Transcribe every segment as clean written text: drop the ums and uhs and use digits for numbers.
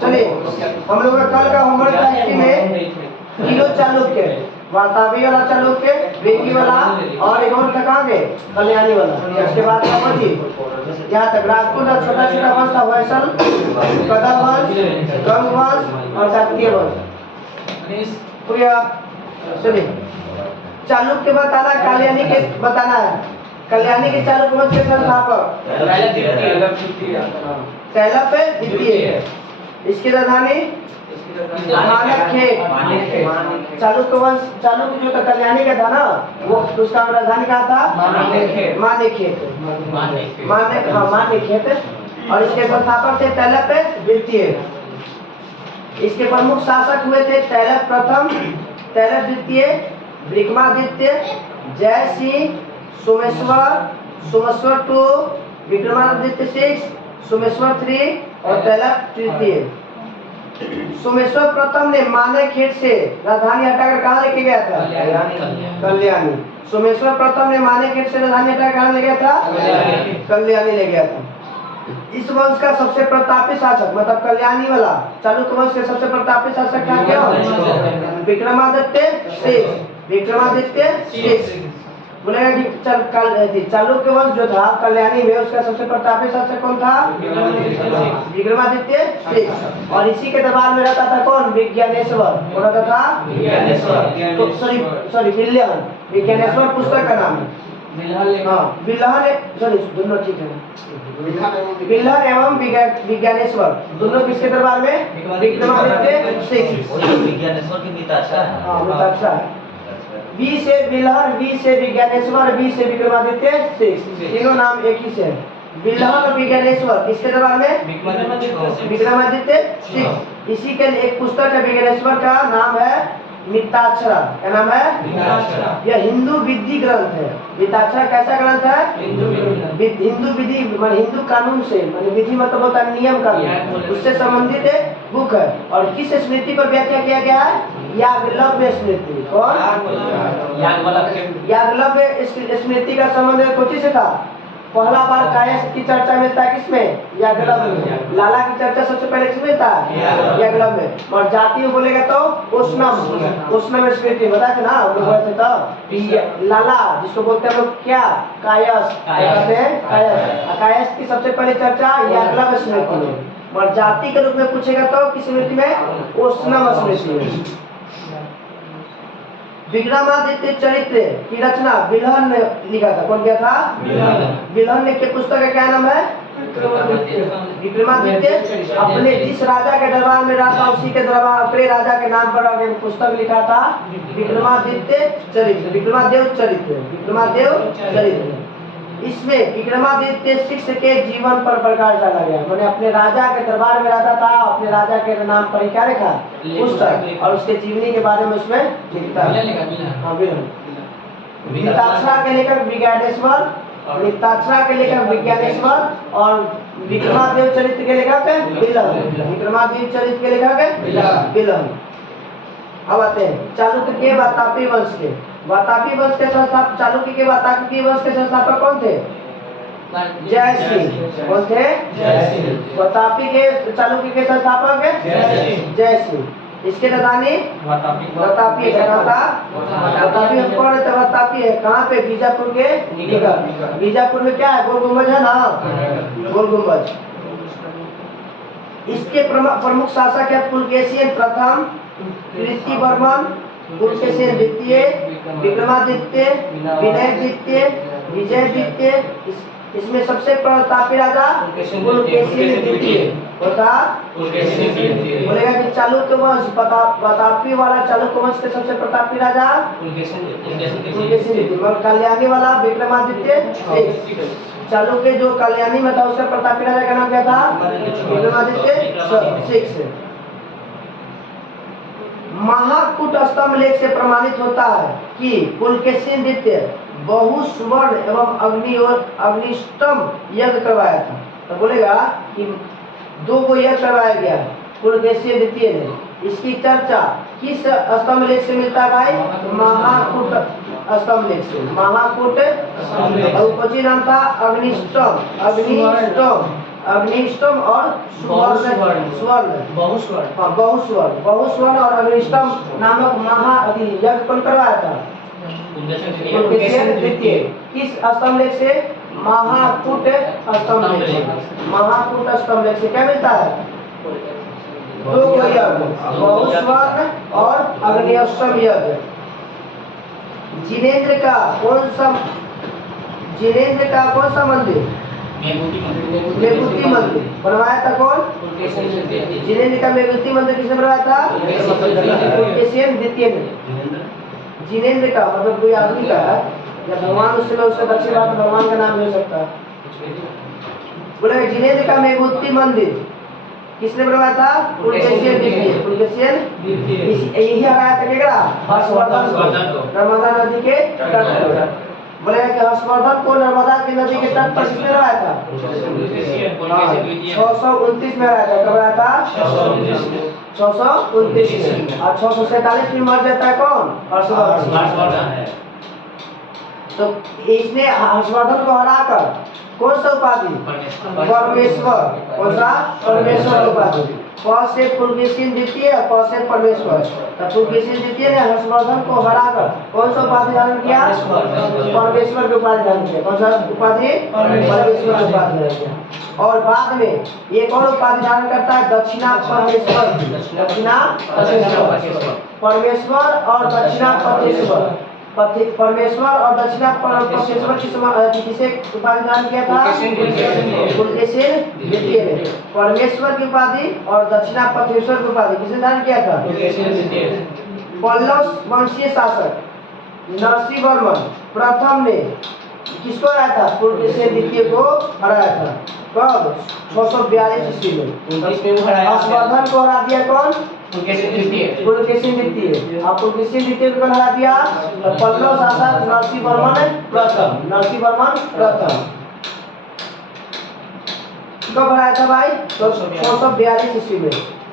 चलिए हम लोग का कल का होमवर्क था हिस्ट्री में तीनों चालुक्य, वातापी वाला चालुक्य, वेंगी वाला और एक और कहाँ के कल्याणी वाला। उसके बाद का बची यहाँ तक राजपूत का छोटा छोटा वंश था, वैसल, कदम वंश, गंग वंश और काकतीय वंश। चलिए चालुक्य बताना, कल्याणी के बताना है। कल्याणी के चालुक्य वंश के संस्थापक सैलव द्वितीय, इसकी राजधानी मानेकखेत। चालुक्य वंश, चालुक्य जो कल्याणी का था ना, वो उसका राजधानी कहाँ था? मानेकखेत। मानेकखेत। और इसके संस्थापक थे सैलव द्वितीय। इसके प्रमुख शासक हुए थे सैलव प्रथम, सैलव द्वितीय, विक्रमादित्य, जयसिंह, सोमेश्वर, सोमेश्वर टू, विक्रमादित्य 6, सोमेश्वर 3 और सैलव तृतीय। सोमेश्वर प्रथम ने मानेकखेत से राजधानी हटाकर कहाँ लेके गया था? कल्याणी। सोमेश्वर प्रथम ने मानेकखेत से राजधानी हटाकर कहाँ ले गया था? कल्याणी ले गया था। इस वंश का सबसे प्रतापी शासक, मतलब कल्याणी वाला चालुक्य वंश के सबसे प्रतापी शासक था क्या? विक्रमादित्य 6। विक्रमादित्य 6 बोलेगा कि चालुक्य वंश जो था कल्याणी में, उसका सबसे प्रतापी शासक कौन था? विक्रमादित्य 6। और इसी के दरबार में रहता था कौन? विज्ञानेश्वर। कौन रहता था? सॉरी विल्हन। विज्ञानेश्वर पुस्तक का नाम है। हाँ विल्हन, सॉरी दोनों ठीक है। विल्हन एवं विज्ञानेश्वर दोनों किसके दरबार में? विक्रमादित्य 6। विज्ञानेश्वर की मिताक्षा है। हाँ मिताक्षा है। वी से विल्हन, वी से विज्ञानेश्वर, वी से विक्रमादित्य 6, तीनों नाम एक ही से है। विल्हन और विज्ञानेश्वर किसके दरबार में? विक्रमादित्य 6। इसी के एक पुस्तक है विज्ञानेश्वर का नाम है मिताक्षरा। क्या नाम है? यह हिंदू विधि ग्रंथ है। मिताक्षरा कैसा ग्रंथ है? हिंदू विधि, हिंदू कानून से, विधि मतलब होता है नियम कानून, उससे संबंधित एक बुक है। और किस स्मृति पर व्याख्या किया गया है? याज्ञवल्क्य स्मृति। कौन? याज्ञवल्क्य स्मृति का संबंध कोची से था? पहला बार कायस्थ की चर्चा मिलता है किसमें? याज्ञवल्क्य में। लाला की चर्चा सबसे पहले किसमें था? याज्ञवल्क्य में। और जाति में बोलेगा तो उष्णम स्मृति बता थे ना, हम लोग बोलते तो लाला जिसको बोलते हैं लोग क्या? कायस्थ। कायस्थ की सबसे पहले चर्चा याज्ञवल्क्य स्मृति में। और जाति के रूप में पूछेगा तो किस स्मृति में? उष्णम स्मृति में। विक्रमादित्य चरित्र की रचना विल्हन ने लिखा था। कौन किया था? विल्हन ने के पुस्तक का क्या नाम है? विक्रमादित्य। अपने जिस राजा के दरबार में रहा था उसी के दरबार अपने राजा के नाम पर एक पुस्तक लिखा था विक्रमादित्य चरित्र, विक्रमादेव चरित्र। इसमें विक्रमादित्य 6 के जीवन पर प्रकाश डाला गया। मैंने अपने राजा के दरबार में रहता था, अपने राजा के नाम पर क्या लिखा? पुस्तक, और उसके जीवनी के बारे में उसमें लिखता है। मिताक्षरा के लेखक विज्ञानेश्वर, मिताक्षरा के लेखक विज्ञानेश्वर और विक्रमादेव चरित्र के लेखक विल्हन। विक्रमादित्य चरित्र के लेखक विल्हन। अब आते हैं चालुक्य के वातापी वंश के। वातापी वंश के संस्थापक, चालुक्य के वातापी वंश के संस्थापक कौन थे? जयसिंह। कौन थे? वातापी के चालुक्य के संस्थापक जयसिंह। इसके राजधानी वातापी है। वातापी कौन है? वातापी है कहाँ पे? बीजापुर के निकट। बीजापुर में क्या है? गोल गुम्बज है ना, गोल गुम्बज। इसके प्रमुख शासक है पुलकेशिन प्रथम, कीर्तिवर्मन, पुलकेशिन द्वितीय, विक्रमादित्य, विनयदित्य, विजयदित्य। इसमें सबसे प्रतापी राजा पुलकेशिन द्वितीय होता। बोलेगा कि चालुक्य वंश, प्रतापी वाला चालुक्य वंश के सबसे प्रतापी राजा पुलकेशिन द्वितीय। कल्याणी वाला विक्रमादित्य 6। चालुक्य जो कल्याणी में था उसका प्रतापी राजा का नाम क्या था? विक्रमादित्य 6। महाकूट स्तंभ लेख से प्रमाणित होता है कि पुलकेशिन द्वितीय बहुसुवर्ण एवं अग्निष्टम यज्ञ करवाया था। तो बोलेगा कि 2 को यज्ञ करवाया गया पुलकेशिन द्वितीय ने। इसकी चर्चा किस स्तंभ लेख से मिलता है भाई? महाकूट स्तंभ लेख से। महाकूट और कोची नाम था? अग्निष्टम। अग्निष्टम और सुवर्ण स्वर्ण बहुस्वर्ण हाँ बहुस्वर्ण और अग्निष्टम नामक यज्ञ कौन करवाया था? पुलकेशिन द्वितीय। किस स्तंभलेख से? महाकूट स्तंभलेख से। महाकूट स्तंभलेख से क्या मिलता है? दो यज्ञ, बहुस्वर्ण और अग्निष्टम यज्ञ। जिनेंद्र का कौन सा मंदिर? मेघूती मंदिर बनवाया था कौन? जिनेंद्र का मेघूती मंदिर किसने बनवाया था? पुलकेशिन द्वितीय ने। जिनेंद्र का मतलब कोई आदमी का है या भगवान उससे अच्छी बात भगवान का नाम ले सकता है। बोले जिनेंद्र का मेघूती मंदिर किसने बनवाया था? पुलकेशिन द्वितीय। पुलकेशिन यही हराया था केकरा? हर्षवर्धन को नर्मदा नदी के तट पर। बोले कि हर्षवर्धन को नर्मदा की नदी के तट पर किसने हराया था? 629 में हराया था। कब हराया था? 629 में। और 647 में मर जाता है कौन? हर्षवर्धन। तो इसने हर्षवर्धन को हराकर कौन सा उपाधि? परमेश्वर। कौन सा? परमेश्वर उपाधि। प से पुलकेशिन द्वितीय, प से परमेश्वर। तो पुलकेशिन द्वितीय ने हर्षवर्धन को हराकर कौन सा उपाधि धारण किया? परमेश्वर की उपाधि धारण किया। कौन सा उपाधि? परमेश्वर की उपाधि धारण किया। और बाद में ये कौन उपाधि धारण करता है? दक्षिणापतेश्वर। दक्षिणापतेश्वर परमेश्वर और दक्षिणापतेश्वर। परमेश्वर और दक्षिणापतेश्वर किसे उपाधि धारण किया था? पुलकेशिन द्वितीय ने। परमेश्वर की उपाधि और दक्षिणापतेश्वर की उपाधि किसने धारण किया था? पल्लव वंशीय शासक नरसिंहवर्मन प्रथम ने किसको हराया था? पुलकेशिन द्वितीय को हराया था। कब? 642 ईस्वी में। हर्षवर्धन को हरा दिया कौन? पुलकेशिन द्वितीय। पुलकेशिन द्वितीय को हरा दिया पल्लव शासक नरसिंहवर्मन प्रथम। कब हराया था भाई? 642 ईस्वी में।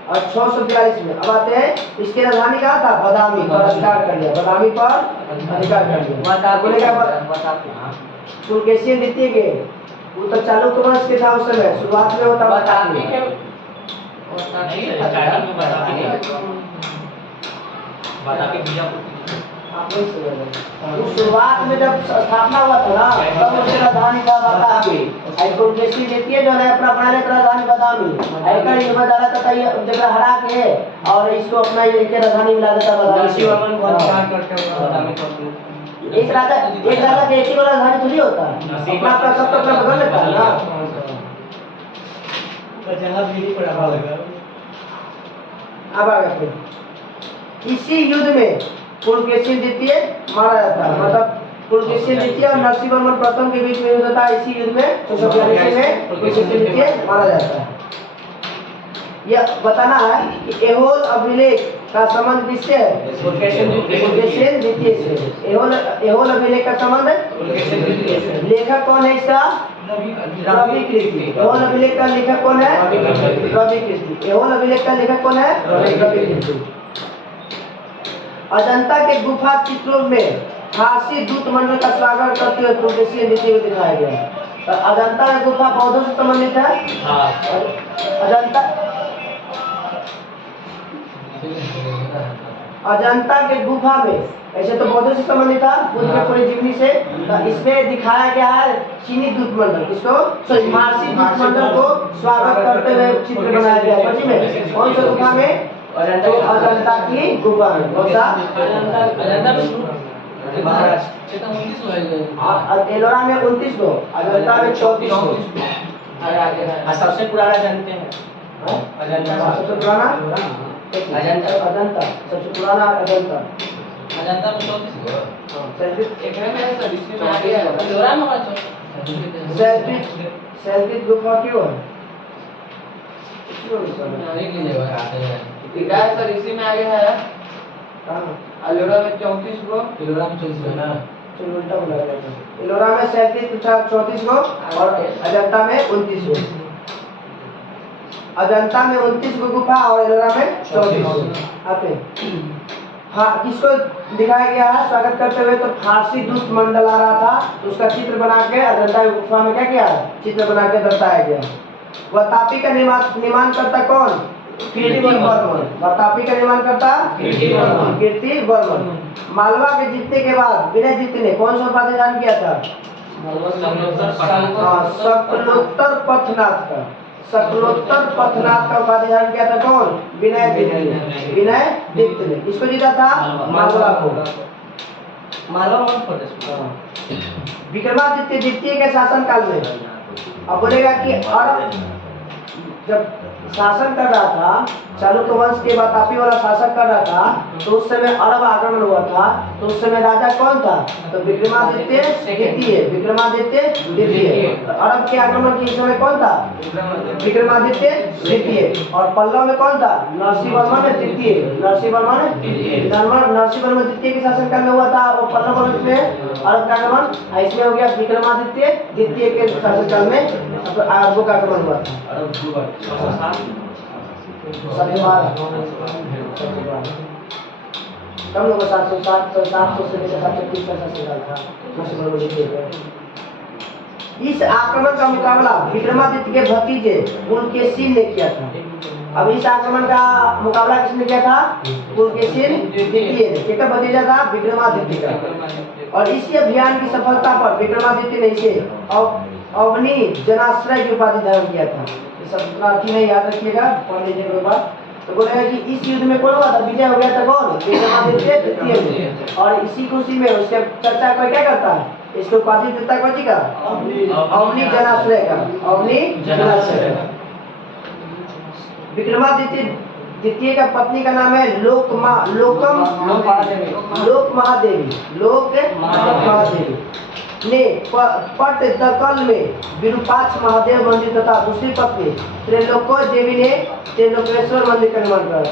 और 642 में अब आते हैं इसकी राजधानी कहाँ था? बादामी पर अधिकार कर लिया। बादामी पर अधिकार कर लिया। बोलेगा पुलकेशिन द्वितीय के वो तो चालुक्य वंश के था उस समय। शुरुआत में होता शुरुआत में जब स्थापना हुआ था ना तब उसकी राजधानी था बादामी। पुलकेशिन द्वितीय जो है अपना बनाने का राजधानी बादामी। आयकर युवा डाला था ये जगह हरा के और इसको अपना एक राजधानी मिला देता बादामी। एक राजा के एक ही राजधानी थोड़ी होता है। अपना सब तो अपना बदल लेता है ना। अब आ गए इसी युद्ध में पुलकेशिन द्वितीय मारा जाता है। मतलब पुलकेशिन द्वितीय और नरसिंहवर्मन प्रथम के बीच में युद्ध होता है। इसी युद्ध में 642 में पुलकेशिन द्वितीय मारा जाता है। यह बताना है कि एहोल अभिलेख का संबंध किससे है? पुलकेशिन द्वितीय से। एहोल अभिलेख का संबंध लेखक कौन है इसका? रवि कीर्ति। एहोल अभिलेख का लेखक कौन है? रवि कीर्ति। एहोल अभिलेख का लेखक कौन है? रवि कीर्ति। अजंता के गुफा चित्रों में फारसी दूत मंडल का स्वागत करते हुए पुलकेशिन द्वितीय को दिखाया गया। अजंता की गुफा बौद्धों से संबंधित है। अजंता के गुफा में ऐसे तो बौद्धों से संबंधित था पूरी जीवनी से। तो इसमें दिखाया गया है चीनी दूत मंडल किसको? फारसी दूत मंडल को स्वागत करते हुए चित्र बनाया गया है। कौन सा गुफा में? अजंता की गुफा में। कौन सा? एलोरा में 29 गो, अजंता में 34 गो। सबसे पुराना जानते हैं सबसे पुराना अजंता सबसे पुराना अजंता में 34 गो। सैल्फित गुफा क्यों है? सर इसी में आगे है। एलोरा में 34 गो। एलोरा में 34 गो ना। चलो उल्टा बोला गया था। एलोरा में सैल्फित 34 गो और अजंता में 29 गो। अजंता में 29 गो गुफा और एलोरा में 34 गो आते। हाँ किसको दिखाया गया है स्वागत करते हुए? तो फारसी दूत मंडल आ रहा था तो उसका चित्र बना के अजंता की गुफा में क्या किया? चित्र बना के दर्शाया गया। वह तापी का निर्माण करता कौन? कीर्तिवर्मन। वह तापी का निर्माण करता कीर्तिवर्मन। मालवा के जीतने के बाद विनयदित्य ने कौन सा उपाधि धारण किया था? शकलोत्तर पथनाथ का। शकलोत्तर पथनाथ का उपाधि धारण किया था कौन? विनयदित्य ने। इसको जीता था मालवा को। विक्रमादित्य द्वितीय के शासन काल में अब बोलेगा कि अरब जब शासन कर रहा था, चालुक्य वंश के वातापी वाला शासन कर रहा था, तो उस समय अरब आक्रमण हुआ था। तो उस समय राजा कौन था? तो विक्रमादित्य द्वितीय। विक्रमादित्य द्वितीय। अरब के आक्रमण के समय कौन था? विक्रमादित्य द्वितीय। और पल्लव में कौन था? नरसिंहवर्मन द्वितीय। नरसिंहवर्मन द्वितीय के शासन काल में हुआ था वो पल्लव वंश में अरब का आक्रमण। इसमें हो गया विक्रमादित्य द्वितीय के शासन काल में अरबों का आक्रमण हुआ था। कम लोग 760 से लेकर 730 का शासन था। इस आक्रमण का मुकाबला विक्रमादित्य के भतीजे पुलकेशिन ने किया था। अब इस आक्रमण का मुकाबला किसने किया था? पुलकेशिन द्वितीय ने। किसका भतीजा था? विक्रमादित्य का। और इसी अभियान की सफलता पर विक्रमादित्य ने इसे अवनी जनाश्रय की उपाधि धारण किया था। ये सब में याद रखिएगा, पढ़ लीजिएगा एक बार। तो बोलेगा कि इस युद्ध में कौन हुआ था? विजय हो गया था कौन? विक्रमादित्य द्वितीय ने। और इसी खुशी में उसके चर्चा कोई क्या करता है? इसको उपाधि देता है कौन का? अवनी जनाश्रय का। अवनी जनाश्रय। विक्रमादित्य द्वितीय का पत्नी का नाम है लोक महादेवी ने पट्टदकल में विरूपाक्ष महादेव मंदिर तथा दूसरी पत्नी त्रिलोक देवी ने त्रिलोकेश्वर मंदिर का निर्माण करा था।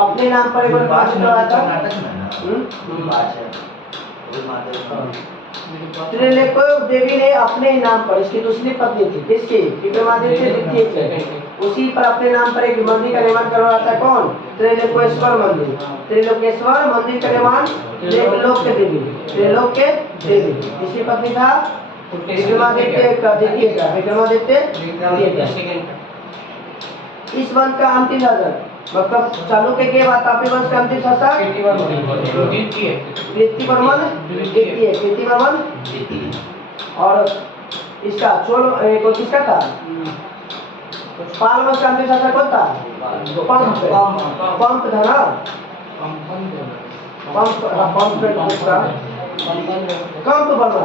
अपने नाम पर एक बार त्रिलोक देवी ने अपने ही नाम पर, इसकी दूसरी पत्नी थी किसकी? विक्रमादित्य द्वितीय की। उसी पर अपने नाम पर एक मंदिर का निर्माण करवाया था कौन? त्रिलोकेश्वर मंदिर। त्रिलोकेश्वर मंदिर का निर्माण त्रिलोक देवी। इसकी पत्नी था विक्रमादित्य द्वितीय का। विक्रमादित्य द्वितीय। इस वंश का अंतिम शासक मतलब चालुक्य के बाद तापी वंश का अंतिम शासक कीर्तिवर्मन द्वितीय। और इसका चोल किसका था? पाल वंश का अंतिम शासक कौन था? पंप था ना। कंप वर्मा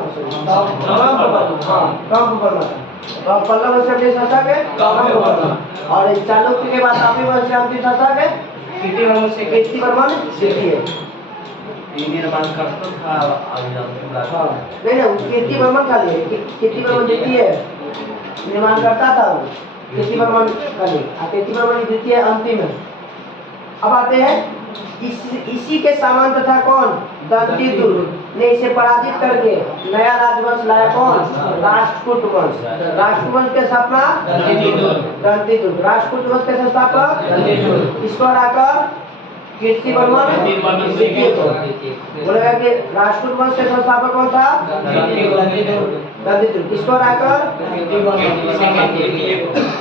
था। पल्लव वंश का अंतिम शासक है कंप वर्मा। और चालुक्य के बाद तापी वंश का अंतिम शासक है कीर्तिवर्मन द्वितीय। नहीं कीर्तिवर्मन खाली है। कीर्तिवर्मन द्वितीय निर्माण करता था वो। कीर्तिवर्मन खाली, कीर्तिवर्मन द्वितीय अंतिम है। अब आते हैं इसी के सामंत था कौन? दंतीदुर्ग ने इसे पराजित करके नया राजवंश लाया कौन? राष्ट्रकूट वंश। राष्ट्रकूट वंश के स्थापना दंतीदुर्ग। राष्ट्रकूट वंश के संस्थापक दंतीदुर्ग। इसको हराकर कीर्तिवर्मन द्वितीय को बोलेगा कि राष्ट्रकूट वंश के संस्थापक कौन था? दंतीदुर्ग। इसको हराकर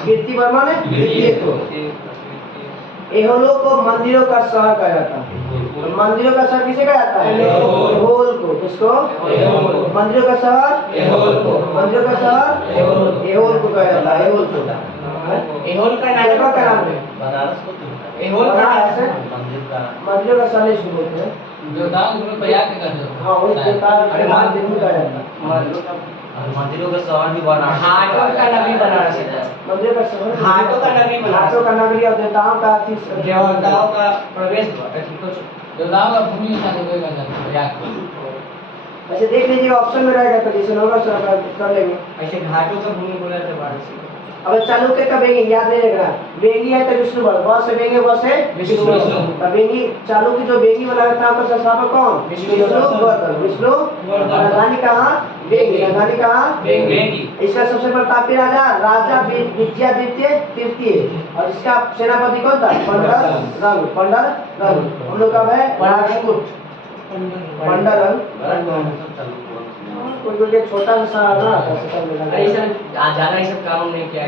कीर्तिवर्मन द्वितीय को। एहोलो को मंदिरों का शहर कहा जाता है। मंदिरों का शहर किसे कहा जाता है? एहोल को। किसको? मंदिरों का शहर एहोल को कहा जाता है। एहोल का नाम है एहोल का मंदिरों का शहर इसको बोलते हैं। हाँ वही मंदिरों का शहर भी बनारस। हाटों का नगरी बनारस है। मंदिर का शहर हाटों का नगरी और देवताओं का प्रवेश देवताओं का भूमि ऐसे देख लीजिए ऑप्शन में रहेगा पोजीशन होगा कर लेंगे। ऐसे घाटों का भूमि बोला था वाराणसी। अब चालुक्य का वेंगी याद नहीं रखना। वेंगी है तो विष्णु बल, बस से वेंगी बस से विष्णु बल। वेंगी चालुक्य जो वेंगी वाला था उसका संस्थापक कौन? विष्णु राजधानी कहाँ? वेंगी। राजधानी कहाँ? वेंगी। इसका सबसे बड़ा तापी राजा विजयादित्य तृतीय। और इसका सेनापति कौन था? पंडर रंग। हम लोग कब है? राजपूत पंडर रंग। कुछ के छोटा सा ना शासन में अरे सर ज्यादा ये सब काम नहीं किया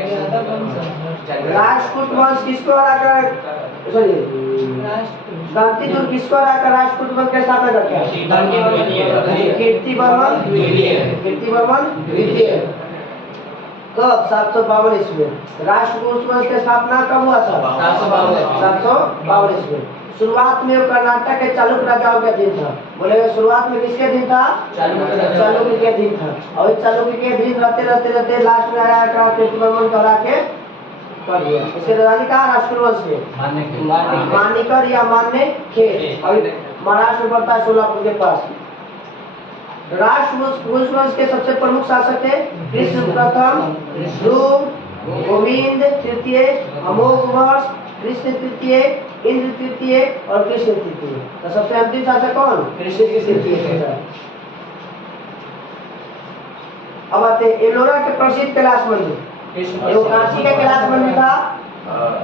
राष्ट्रकूट वंश किसको हराकर सॉरी दंतिदुर किसको हराकर राष्ट्रकूट वंश की स्थापना करते हैं? कीर्तिवर्मन द्वितीय। कब? 752 ईस्वी में। राष्ट्रकूट वंश की स्थापना कब हुआ था? 752 ईस्वी में। शुरुआत में वो कर्नाटक के चालुक्य राजाओं के अधीन था। बोलेगा शुरुआत में किसके अधीन था? चालुक्य के अधीन था। और इस चालुक्य के अधीन रहते लास्ट में आया का कीर्तिवर्मन को हरा के कर दिया। इसके राजधानी कहाँ? राष्ट्रकूट वंश के मानिकर या मान्य खेत, अभी महाराष्ट्र में पड़ता है, सोलापुर के पास। राष्ट्रकूट वंश के सबसे प्रमुख शासक थे कृष्ण प्रथम, ध्रुव, गोविंद तृतीय, अमोघ वर्ष, कृष्ण तृतीय, इंद्र तृतीय और कृष्ण तृतीय। तो सबसे अंतिम शासक कौन? कृष्ण तृतीय। अब आते हैं एलोरा के प्रसिद्ध कैलाश मंदिर। एगो कांची का कैलाश मंदिर था,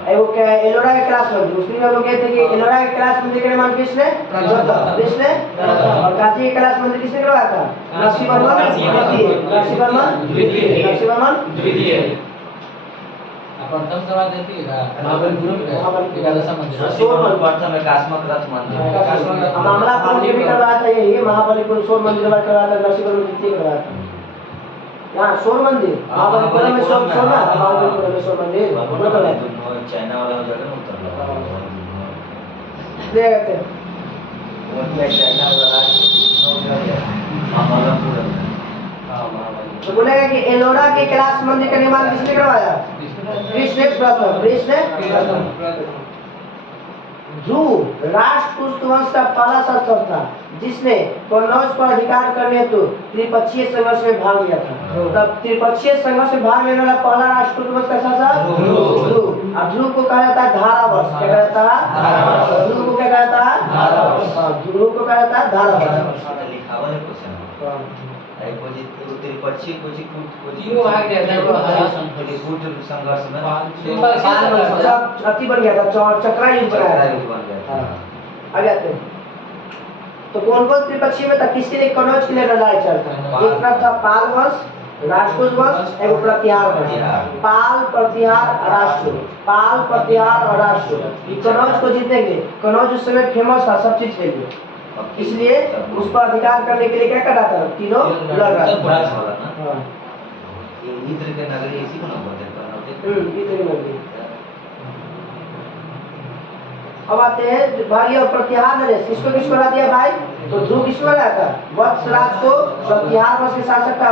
एगो एलोरा का कैलाश मंदिर। उसमें हम लोग कहते हैं कि एलोरा के कैलाश मंदिर का निर्माण किसने? कृष्ण। और कांची के कैलाश मंदिर किसने करवाया था? नरसिंहवर्मन द्वितीय। प्रथम सभा देती है महाबलीपुरम के एकादशा मंदिर सोर प्रथम एकात्मक रथ मंदिर मामलापुर के भी करवाया था, यही महाबलीपुर सोर मंदिर करवाया था, नरसिंहवर्मन द्वितीय करवाया था। यहाँ सोर मंदिर महाबलीपुरम में सोर महाबलीपुरम में सोर मंदिर चाइना वाला जगह में उतर ले गए वो चाइना वाला महाबलीपुरम। तो बोलेगा कि एलोरा के कैलाश मंदिर का निर्माण किसने करवाया? कृष्ण प्रथम। ध्रुव राष्ट्रकूट वंश का पहला शासक था जिसने कन्नौज पर अधिकार करने हेतु त्रिपक्षीय संघर्ष में भाग लिया था। तब त्रिपक्षीय संघर्ष में भाग लेने वाला पहला राष्ट्रकूट वंश का शासक ध्रुव। अब ध्रुव को कहा जाता है धारावर्ष। क्या कहा जाता है? ध्रुव को क्या कहा जाता है? ध्रुव को कहा जाता है धारावर्ष। त्रिपक्षीय संघर्ष में अति बन गया था, चक्रा युद्ध बनाया था। आ जाते हैं तो कौन कौन त्रिपक्षीय में था? किसके लिए? कन्नौज के लिए लड़ाई चलता। एक था पाल वंश, राष्ट्रकूट वंश, एक प्रतिहार वंश। पाल, प्रतिहार, राष्ट्रकूट। पाल, प्रतिहार और राष्ट्रकूट कन्नौज को जीतेंगे। कन्नौज उस समय फेमस था सब चीज के लिए, इसलिए उस पर अधिकार करने के लिए क्या कर रहा था? तीनों लड़ रहा था। इंद्र के नगरी इसी को ना बोलते हैं। इंद्र की नगरी। अब आते हैं भाई और प्रतिहार नरेश। किसको किसको हरा दिया भाई? तो ध्रुव किसको हराया था? वत्सराज को। प्रतिहार वंश के शासक था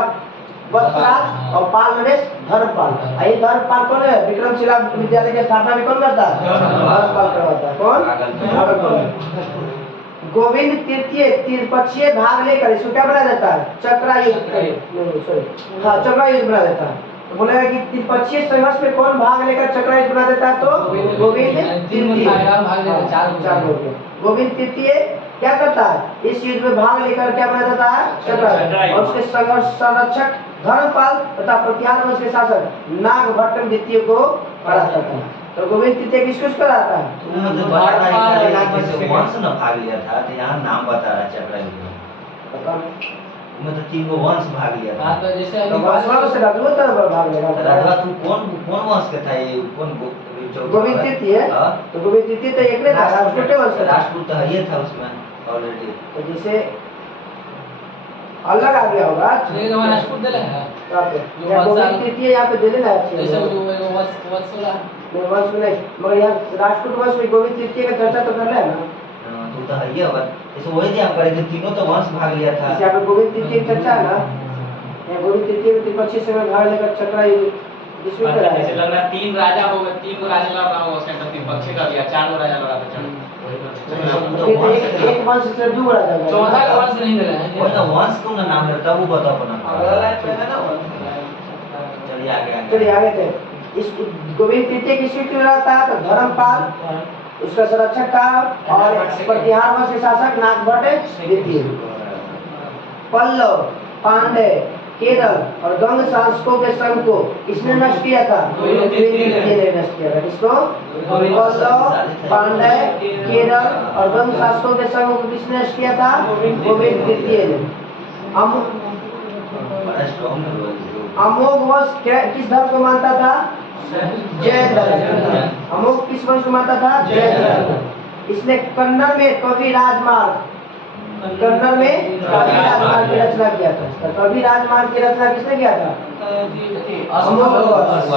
वत्सराज और पाल नरेश धर्मपाल। ये धर्मपाल कौन है? विक्रमशिला विद्यालय की स्थापना भी कौन करता है? धर्मपाल करवाता है। कौन? गोविंद तृतीय त्रिपक्षीय भाग लेकर इसको क्या बना देता है? चक्रायुद्ध। हाँ, चक्रायुद्ध बना देता है। तो बोलेगा कि त्रिपक्षीय संघर्ष में कौन भाग लेकर चक्रायुद्ध बना देता है? तो गोविंद तृतीय। चार हो गया। गोविंद तृतीय क्या करता है? इस युद्ध में भाग लेकर क्या बना देता है? चक्रायुद्ध। और उसके संघर्ष संरक्षक धर्मपाल तथा प्रतिहार वंश के शासक नागभट्टम द्वितीय को हराता था। तो गोविंद तृतीय किसको कराता है? वंश न भाग लिया था, तो यहाँ नाम बता रहा है चक्रायुद्ध में तो 3 वंश भाग लिया था। तो जैसे वंश से राजू भाग लेगा। राजा तू कौन वंश के था? ये कौन गोविंद तृतीय। तो गोविंद तृतीय तो एक ने था, राष्ट्रकूट वंश का। राष्ट्रकूट तो ये था उसमें ऑलरेडी। तो जैसे अलग आ गया होगा। लेकिन हमारा राष्ट्रकूट दे है कहां पे? या गोविंद तृतीय यहाँ पे दे देना है। जैसे वो वंश वंश में नहीं, मगर यहाँ राष्ट्रकूट वंश में गोविंद तृतीय का चर्चा तो कर रहे हैं ना। तो तो है ये बात। जैसे वही ध्यान करे जो तीनों तो वंश भाग लिया था। यहाँ पे गोविंद तृतीय की चर्चा है ना। यहाँ गोविंद तृतीय में त्रिपक्षीय से भाग लेकर चक्रायुद्ध जिसमें करा है। जैसे लग रहा 3 राजा हो गए, 3 राजा लड़ रहा होगा, उसके अंदर 3 पक्ष का दिया, 4 राजा लड़ा था। एक वंश से 2 राजा। चौथा का वंश नहीं दे रहे हैं। वही ना वंश को ना नाम लेता वो बताओ अपना। चलिए आगे थे। इस गोविंद तृतीय किसकी रहता है? तो धर्मपाल उसका संरक्षक था और प्रतिहार वंश के शासक नागभट्ट द्वितीय। पल्लव, पांडे, केरल और गंग शासकों के संघ को किसने नष्ट किया था? गोविंद तृतीय ने नष्ट किया था। किसको? पल्लव, पांडे, केरल और गंग शासकों के संघ को किसने नष्ट किया था? गोविंद तृतीय ने। बड़ा स्ट्रॉन्ग है वो। अमोघ वंश किस धर्म को मानता था? जैन धर्म। अमोघ किस वंश को मानता था? जैन धर्म। इसने कन्नड़ में कवि राजमार्ग कन्नड़ में कवि राजमार्ग की रचना किया था। तो कवि राजमार्ग की रचना किसने किया था? अमोघ वंश।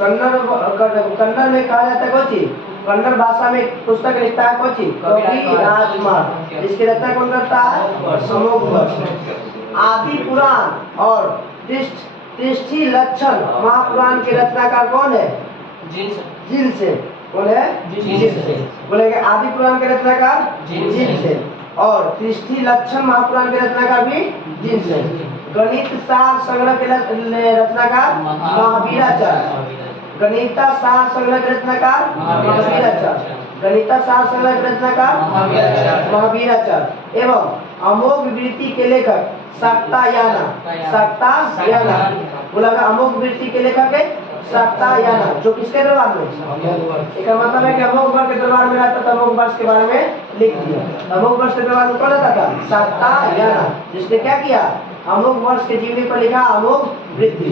कन्नड़ में कहा जाता है कोची, कन्नड़ भाषा में पुस्तक लिखता है कोची, कवि राजमार्ग। इसकी रचना कौन करता है? अमोघ वंश। आदि पुराण और त्रिष्टि लक्षण महापुराण के रचनाकार कौन है? जिन से। कौन है? जिन से। बोलेंगे आदि पुराण के रचनाकार जिन से और त्रिष्टि लक्षण महापुराण के रचनाकार भी जिन से। गणित सार संग्रह के रचनाकार महावीराचार्य। गणिता सार संग्रह के रचनाकार महावीराचार्य। गणिता सार संग्रह के रचनाकार महावीराचार्य एवं अमोघ वृत्ति के लेखक शाक्तायना। बोला अमोघ वृत्ति के लेखक है शाक्तायना, जो किसके दरबार में? इसका मतलब है कि अमोघ वर्ष के दरबार में रहता था, अमोघ वर्ष के बारे में लिख दिया। अमोघ वर्ष के दरबार में कौन रहता था? शाक्तायना, जिसने क्या किया? अमोघ वर्ष के जीवनी पर लिखा अमोघ वृत्ति।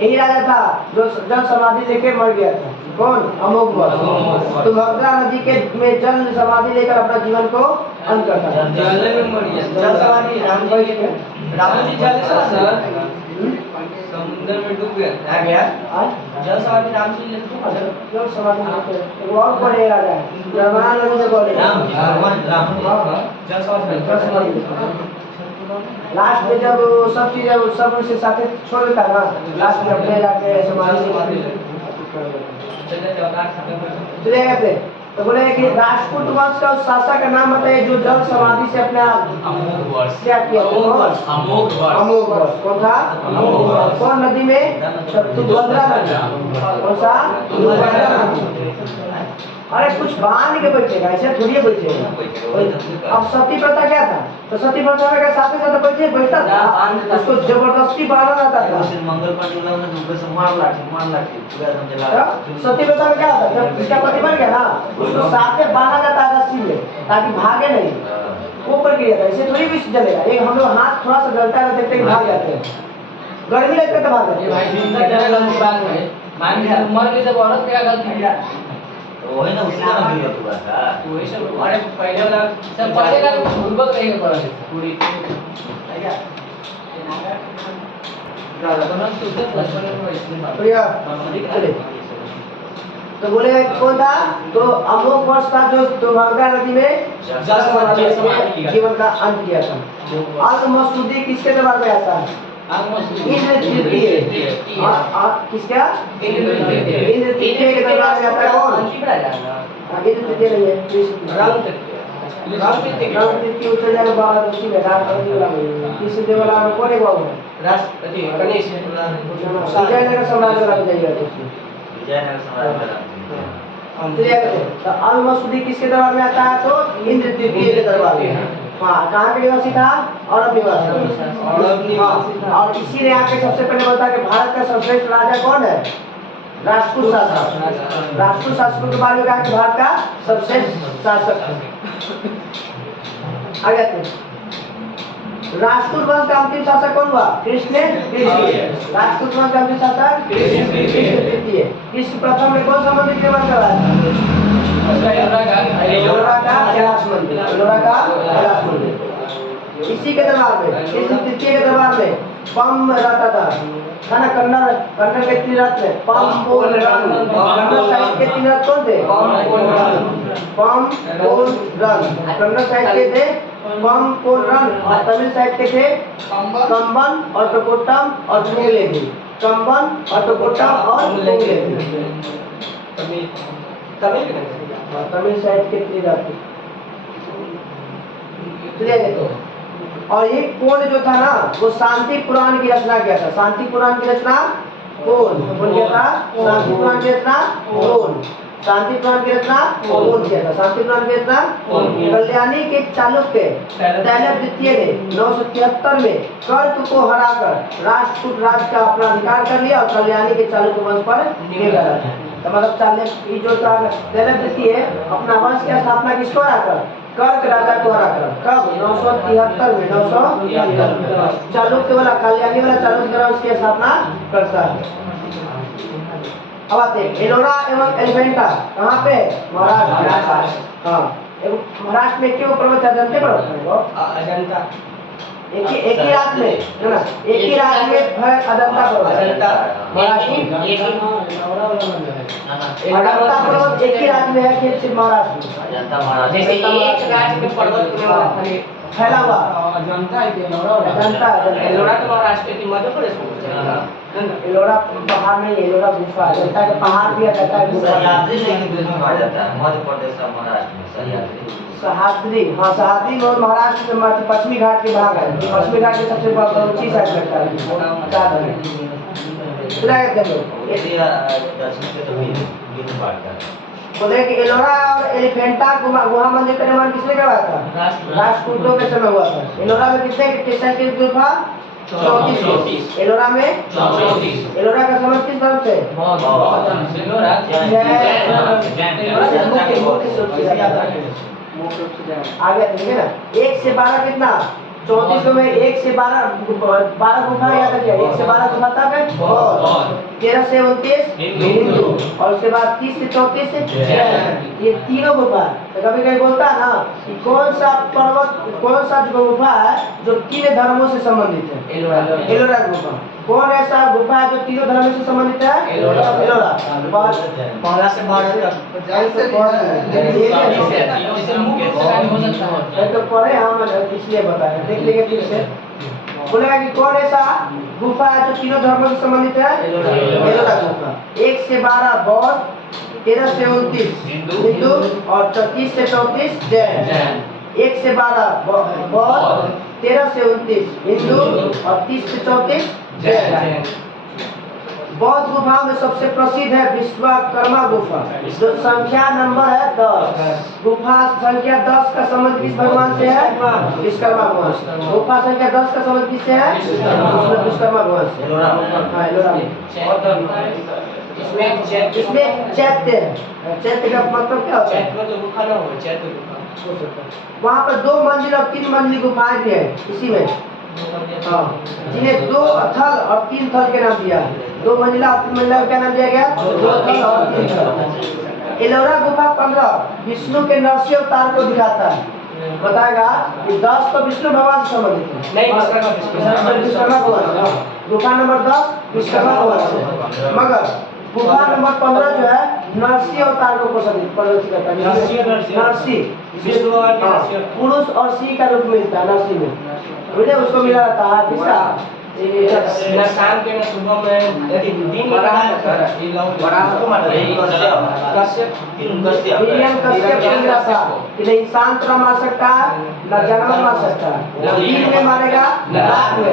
यही राजा था जो जल समाधि लेकर मर गया था। कौन? अमोघ वर्ष। तो भद्रा नदी के में जल समाधि लेकर अपना जीवन को अंत करता था। जल समाधि राम जी जल समुद्र में डूब गया गया। जल समाधि राम जी ले जल समाधि और बड़े राजा है जवान नदी से बोले राम जल समाधि। लास्ट में जब सब चीजें सब उनसे साथे छोड़ देता ना, लास्ट में अपने जाके समाधि चले गए थे। तो बोले कि राजपूत वंश का उस शासक का नाम बताइए जो जल समाधि से अपने आप क्या किया? अमोघ वर्ष। कौन था? कौन नदी में? तुंगभद्रा नदी। कौन सा? तुंगभद्रा नदी। अरे कुछ बांध के बैठेगा, ऐसे थोड़ी बैठेगा। अब सती प्रथा क्या था? तो सती प्रथा में साथ साथ बैठता था, उसको जबरदस्ती बांधा जाता था। मंगल पांडुला ने दूसरे से मार लाठी पूरा समझला। सती प्रथा में क्या था? जब इसका पति मर गया ना, उसको साथ में बांधा जाता है रस्सी में ताकि भागे नहीं। वो प्रक्रिया था, ऐसे थोड़ी भी चलेगा। एक हम लोग हाथ थोड़ा सा जलता है देखते भाग जाते हैं, गर्मी लगता है तो भाग जाते हैं। मर गई जब औरत क्या गलती है? तो वही ना उसी का नाम भी हुआ था। वही सब अरे पहले वाला सब पहले का भूलबक रहेगा पड़ा पूरी आया दादा बना तो उधर प्लस में इसमें प्रिया चले। तो बोले कौन था? तो अमोघ वर्ष था जो तुंगभद्रा नदी में जल समाधि से जीवन का अंत किया था। अल मसूदी किसके दरबार में आता है? इंद्र तृतीय। किसका? इंद्र तृतीय के दरबार में आता है। कौन? इंद्र तृतीय नहीं है, राम तृतीय उतर जाएगा बाहर उसी में राम तीसरे देवला में कौन है? बाबू राष्ट्रपति गणेश विजयनगर साम्राज्य वाला जाइएगा तो उसमें विजयनगर साम्राज्य तो अल मसूदी किसके दरबार में आता है? तो इंद्र तृतीय के दरबार में। हाँ, कहाँ के निवासी था? अरब निवासी। और इसीलिए यहाँ के सबसे पहले बता कि भारत का सर्वश्रेष्ठ राजा कौन है? राजपूत शासक। राजपूत शासकों के बारे में कहा कि भारत का सर्वश्रेष्ठ शासक। आ गया राजपूत वंश का अंतिम शासक कौन हुआ? कृष्ण तृतीय। राजपूत वंश का अंतिम शासक कृष्ण तृतीय। कृष्ण प्रथम ने कौन सा मंदिर निर्माण करवाया? एलोरा का कैलाश मंदिर। इसी के दरबार में, कृष्ण तृतीय के दरबार में पम रहता था ना। कन्नड़ के तीन रत्न पम पोल रन। कन्नड़ साहित्य के तीन रत्न कौन थे? पम पोल रन। कन्नड़ साहित्य के थे पम पोल रन और तमिल साहित्य के थे कंबन और टकोट्टम और पुंगलेगी। कंबन और टकोट्टम और पुंगलेगी। तमिल साहित्य के तीन रत्न चलिए। तो और ये कौन जो था ना, वो शांति पुराण की रचना किया था। शांति पुराण की रचना कौन किया था? शांति पुराण की रचना कौन? शांति पुराण की रचना कौन किया था? शांति पुराण की रचना कल्याणी के चालुक्य तैलप द्वितीय ने 973 में कर्क को हराकर राजपूत राज का अपना अधिकार कर लिया और कल्याणी के चालुक्य वंश पर नियम लगाया। तो मतलब चालुक्य जो था तैलप द्वितीय अपना वंश की स्थापना किसको हराकर? कर्क राजा को हरा कर कब 973 में 973 चालुक्य वाला कल्याणी वाला चालुक्य द्वारा उसकी स्थापना करता है। अब आते हैं एलोरा एवं एलिफेंटा कहाँ पे महाराष्ट्र। हाँ महाराष्ट्र में क्यों पर्वत है जानते हो? अजंता एक ही राज्य में है ना, एक ही राज्य में है अजंता पर्वत। अजंता महाराष्ट्र में अजंता पर्वत एक ही राज्य में है कि सिर्फ महाराष्ट्र में? अजंता महाराज जैसे एक राज्य में पर्वत में फैला हुआ अजंता है एलोरा अजंता एलोरा तो महाराष्ट्र की मध्य प्रदेश में एलोरा पहाड़ में एलोरा गुफा अजंता के पहाड़ भी अजंता की गुफा सह्याद्री लैंग्वेज में कहा जाता है मध्य प्रदेश और महाराष्ट्र में सह्याद्री। सह्याद्री हाँ सह्याद्री में और महाराष्ट्र में पश्चिमी घाट के भाग है। पश्चिमी घाट की सबसे ऊंची साइड लगता है दक्षिण के तो बिन बांटता है। बोले कि एलोरा और एलिफेंटा गुहा मंदिर का निर्माण किसने करवाया था? राष्ट्रकूटों के समय हुआ था। एलोरा में कितने संख्या की गुफा? 34। एलोरा में 34। एलोरा का संबंध किस धर्म से? आगे देखिए ना 1 से 12 कितना 34 में 1 से 12 गुफा याद रखिए। 1 से 12 गुफा तक है बौद्ध, 13 से 29 हिंदू और उसके बाद 30 से 34 ये तीनों गुफा। तो कभी कभी बोलता है ना कि कौन सा पर्वत कौन सा गुफा है जो तीन धर्मों से संबंधित है? एलोरा गुफा। कौन ऐसा गुफा है जो तीनों धर्मों से संबंधित है? एलोरा। पहला से 12 तो पढ़े हम इसलिए बताए देख लेंगे फिर से। बोलेगा कि कौन ऐसा गुफा है जो तीनों धर्मों से संबंधित है? एलोरा गुफा। 1 से 12 बौद्ध, 13 से 29 हिंदू और 30 से 34 जैन। 1 से 12 बौद्ध, 13 से 29 हिंदू और 30 से 34 जैन। बौद्ध गुफा में सबसे प्रसिद्ध है विश्वकर्मा गुफा जो संख्या नंबर है 10। गुफा संख्या 10 का संबंध किस भगवान से है? विश्वकर्मा भगवान से। गुफा संख्या 10 का संबंध किससे है? विश्वकर्मा भगवान से। हाँ एलोरा में इसमें चैत्य है। चैत्य का मतलब क्या होता है? वहाँ पर 2 मंजिल और 3 मंजिली गुफाएं भी है इसी में। हाँ जिन्हें 2 थल और 3 थल के नाम दिया। 2 मंजिला और 3 मंजिला क्या नाम दिया गया? 2 थल और 3 थल। एलोरा गुफा 15 विष्णु के नरसिंह अवतार को दिखाता है। बताएगा कि 10 तो विष्णु भगवान से संबंधित है। नहीं विश्वकर्मा भगवान। गुफा नंबर 10 विश्वकर्मा भगवान से। मगर गुफा नंबर 15 जो है नरसिंह अवतार को प्रदर्शित करता है। नरसिंह पुरुष और सिंह का रूप मिलता है नरसिंह में। मुझे उसको मिला रहता है किसका? शाम के सुबह में दिन में इंसान तो मार सकता है न जानवर मार सकता है। दिन में मारेगा न रात में, न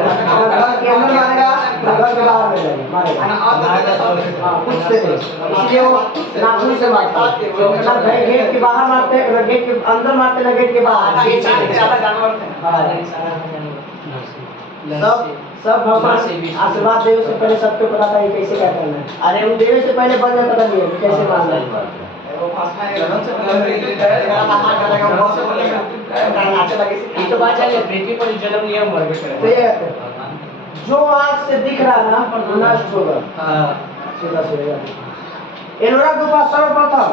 घर के अंदर मारेगा न घर के बाहर में मारेगा। कुछ से इसलिए वो नाखून से मारता है। गेट के बाहर मारते न गेट के अंदर मारते न गेट के बाहर। सब भगवान आशीर्वाद देवे से पहले सबको पता था ये कैसे क्या करना है। अरे उन देवे से पहले बन जाता था नहीं कैसे मारना है। जो आँख से दिख रहा ना नष्ट होगा। एलोरा गुफा सर्वप्रथम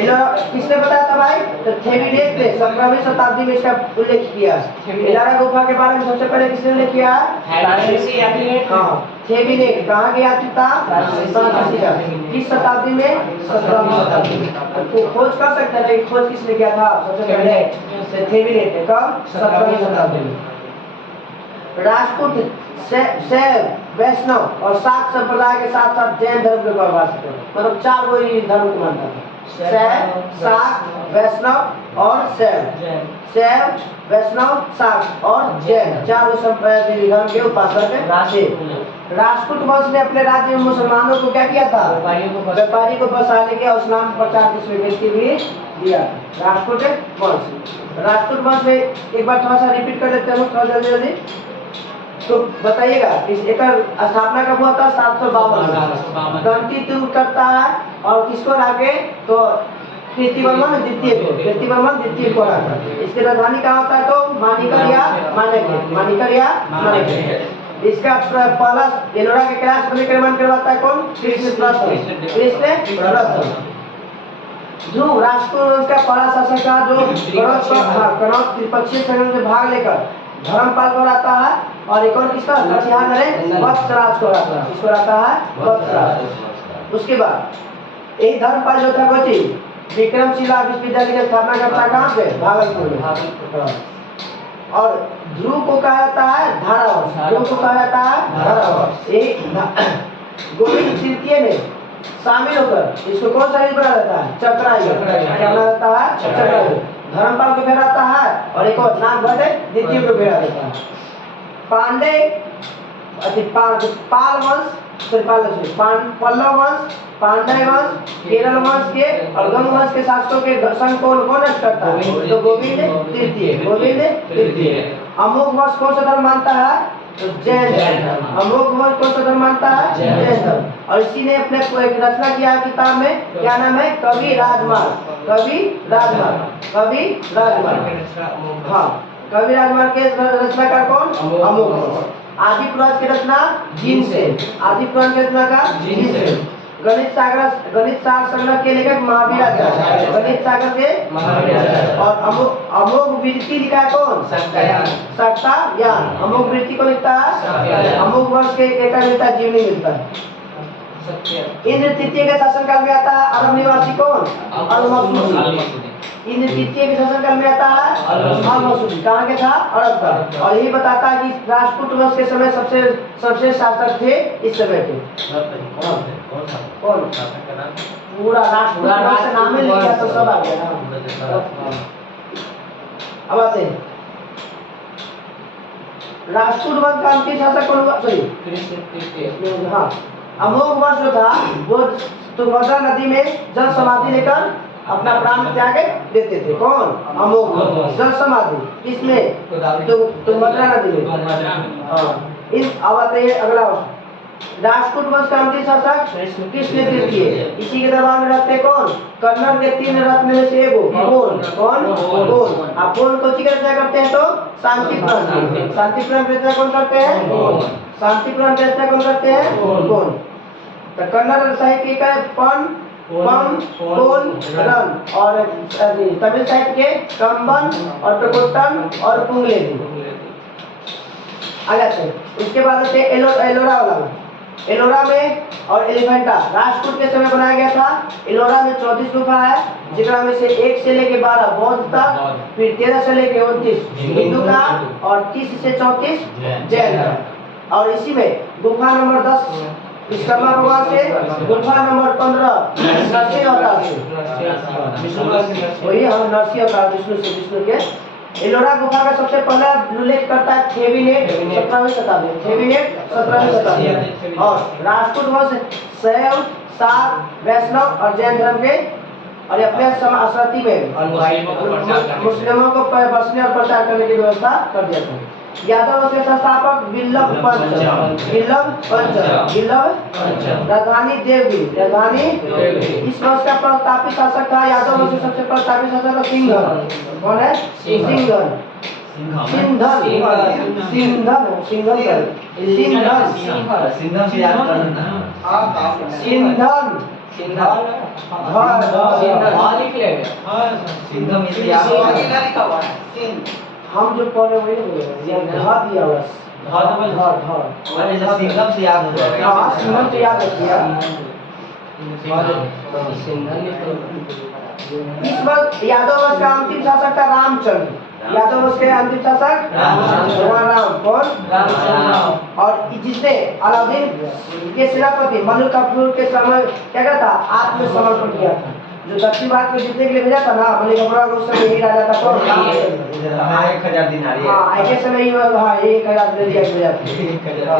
एलोरा किसने बताया था भाई? तो थेविनेट ने 17वीं शताब्दी में इसका उल्लेख किया। एलोरा गुफा के बारे में सबसे पहले किसने उल्लेख किया? हाँ थेविनेट। कहाँ के यात्री था? किस शताब्दी में? 17वीं शताब्दी में। तो खोज कर सकते हैं लेकिन खोज किसने किया था सबसे पहले? थेविनेट ने। कब? 17वीं शताब्दी में। राजपूत शैव वैष्णव और शाक्त संप्रदाय के साथ साथ जैन धर्म को प्रभावित थे। मतलब 4 गो धर्म को मानता था। शैव, शाक्त, वैष्णव और शैव, वैष्णव, शाक्त और जैन 4 गो संप्रदाय धर्म के उपासक थे। राजपूत वंश ने अपने राज्य में मुसलमानों को क्या किया था? व्यापारी को बसाने के और इस्लाम प्रचार की स्वीकृति भी दिया। राजपूत वंश में एक बार थोड़ा सा रिपीट कर लेते हैं थोड़ा जल्दी। तो बताइएगा इस एकर स्थापना कब हुआ था? 752 गणती तुर्क करता है और किसको लाके? तो कीर्तिवर्मन द्वितीय को, कीर्तिवर्मन द्वितीय को हराता। इसकी राजधानी कहाँ होता है तो मानिकर या मानेके, मानिकर या मानेके। इसका पहला एलोरा के कैलाश परिक्रमण करवाता है कौन? कृष्ण प्रथम। ध्रुव राष्ट्रकूट वंश का पहला शासक था जो कनौज त्रिपक्षीय संघर्ष में भाग लेकर धर्मपाल को हराता है। और एक और किसका कटिहार में वत्सराज को हराता है, इसको हराता है वत्सराज। उसके बाद यही धर्मपाल जो था कोची विक्रमशिला विश्वविद्यालय की स्थापना करता है कहाँ पे? भागलपुर में। और ध्रुव को कहा जाता है धारावंश, ध्रुव को कहा जाता है धारावंश। यही गोविंद तृतीय में शामिल होकर इसको कौन सा युग बना देता है? चक्रायुग। क्या बना देता है? चक्रायुग। धर्मपाल को भेड़ाता है और एक और नागभद्र द्वितीय को भेड़ा देता है। पांडे पाल वंश, पल्लव वंश, पांडव वंश, केरल वंश के और गंग वंश के शासकों के संग को कौन नष्ट करता है? तो गोविंद तृतीय, गोविंद तृतीय। अमोघ वंश कौन सा धर्म मानता है? तो जैन धर्म। अमोघ वंश कौन सा धर्म मानता है? जैन धर्म। और इसी ने अपने को एक रचना किया किताब में, क्या नाम है? कवि राजमार्ग, कवि राजमार्ग, कवि राजमार्ग। हाँ, कवि राजमार्ग के रचनाकार कौन? अमोघ वंश। आदि पुराण की रचना जिनसेन, आदि पुराण की रचना का जिनसेन। गणित सागर संग्रह के लेखक महावीराचार्य, गणित सागर के महावीराचार्य। और अमोघ वृत्ति लिखा है कौन? सत्तायान। अमोघ वृत्ति को लिखता है अमोघ वंश के एक मिलता है, जीवनी मिलता है। इंद्र तृतीय के शासनकाल में आता है अरब निवासी कौन? अल-मसूदी। इंद्र तृतीय के शासनकाल में आता है अल-मसूदी। कहाँ के था? अरब का। और यही बताता है कि राजपूत वंश के समय सबसे शासक थे इस समय के। कौन? पूरा राजपूत वंश से नाम लिख दिया तो सब आ गया। अब आते हैं राजपूत वंश का अंतिम शासक कौन हुआ? सॉरी, हाँ, अमोघ वंश जो था वो तुंगभद्रा नदी में जल समाधि लेकर अपना प्राण त्याग देते थे। कौन? अमोघ वंश। जल समाधि इसमें तुंगभद्रा नदी में। अब आते हैं अगला वंश, राजपूत वंश का अंतिम शासक कृष्ण तृतीय। इसी के दरबार में रहते कौन? कन्नड़ के 3 रत्न में से एक कौन? कौन? आप कौन को रचना करते हैं तो शांतिपुरम। शांतिपुरम रचना कौन करते हैं? शांतिपुरम रचना कौन करते हैं? कौन? तो कन्नड़ साहित्य का पम कोन रन और तमिल साहित्य के कम्बन और प्रकोट्टन और पुंगलेदी। आ जाते हैं। उसके बाद होते एलोरा वाला, एलोरा में और एलिफेंटा राजपूत के समय बनाया गया था। एलोरा में 34 गुफा है, जिसमें में से 1 से लेके 12 बौद्ध तक, फिर 13 से लेके 29 हिंदू का और 30 से 34 जैन का। और इसी में गुफा नंबर 10 विश्वकर्मा भगवान से, गुफा नंबर 15 नरसिंह अवतार से, वही हम नरसिंह अवतार विष्णु से, विष्णु के। एलोरा गुफा का सबसे पहला उल्लेख करता है थेविनेट 17वीं शताब्दी, थेविनेट 17वीं शताब्दी। और राजपूत वंश शैव, शाक्त, वैष्णव और जैन धर्म के और अपने असरती में मुस्लिमों को बसने और प्रचार करने की व्यवस्था कर दिया था। यादव वंश के संस्थापक विल्लभ पंच, राजधानी देवगिरी, राजधानी। इस वंश का प्रतापी शासक था, यादव वंश का सबसे प्रतापी शासक सिंघन। कौन है? सिंघन। हम जो पढ़े वही धा दिया बस, सिंघम से याद हो जाएगा। हाँ, सिंघम से याद रखिए। इस वक्त यादव वंश का अंतिम शासक था रामचंद्र। यादव वंश के अंतिम शासक राम। कौन? राम। और जिसने अलाउद्दीन के सेनापति मलिक काफूर के समय क्या कहता था? आत्मसमर्पण किया था। जो दक्षिण भारत को जीतने के लिए भेजा था ना मलिक काफूर को, उस समय यही राजा था। कौन? 1000 दिनारी। हाँ, एक समय ही। हाँ, 1000 दे दिया भेजा था।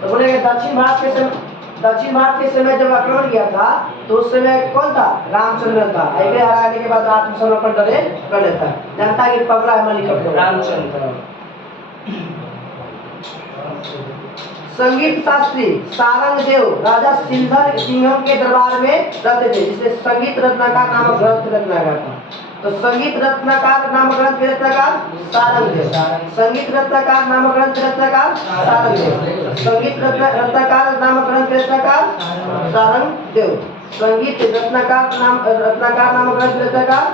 तो बोले दक्षिण भारत के समय जब आक्रमण किया था तो उस समय कौन था? रामचंद्र था। एक हराने के बाद आत्मसमर्पण कर लेता है, जनता की पगला है मलिक काफूर। रामचंद्र संगीत शास्त्री सारंग देव राजा सिंघम के दरबार में रहते थे, जिसने संगीत रत्नाकर नामक ग्रंथ रचना किया था। तो संगीत रत्नाकर नामक ग्रंथ के रचनाकार सारंग देव, संगीत रत्नाकर नामक ग्रंथ के रचनाकार सारंग देव, संगीत रत्नाकर नामक ग्रंथ के रचनाकार सारंग देव, संगीत रत्नाकर नामक ग्रंथ के रचनाकार।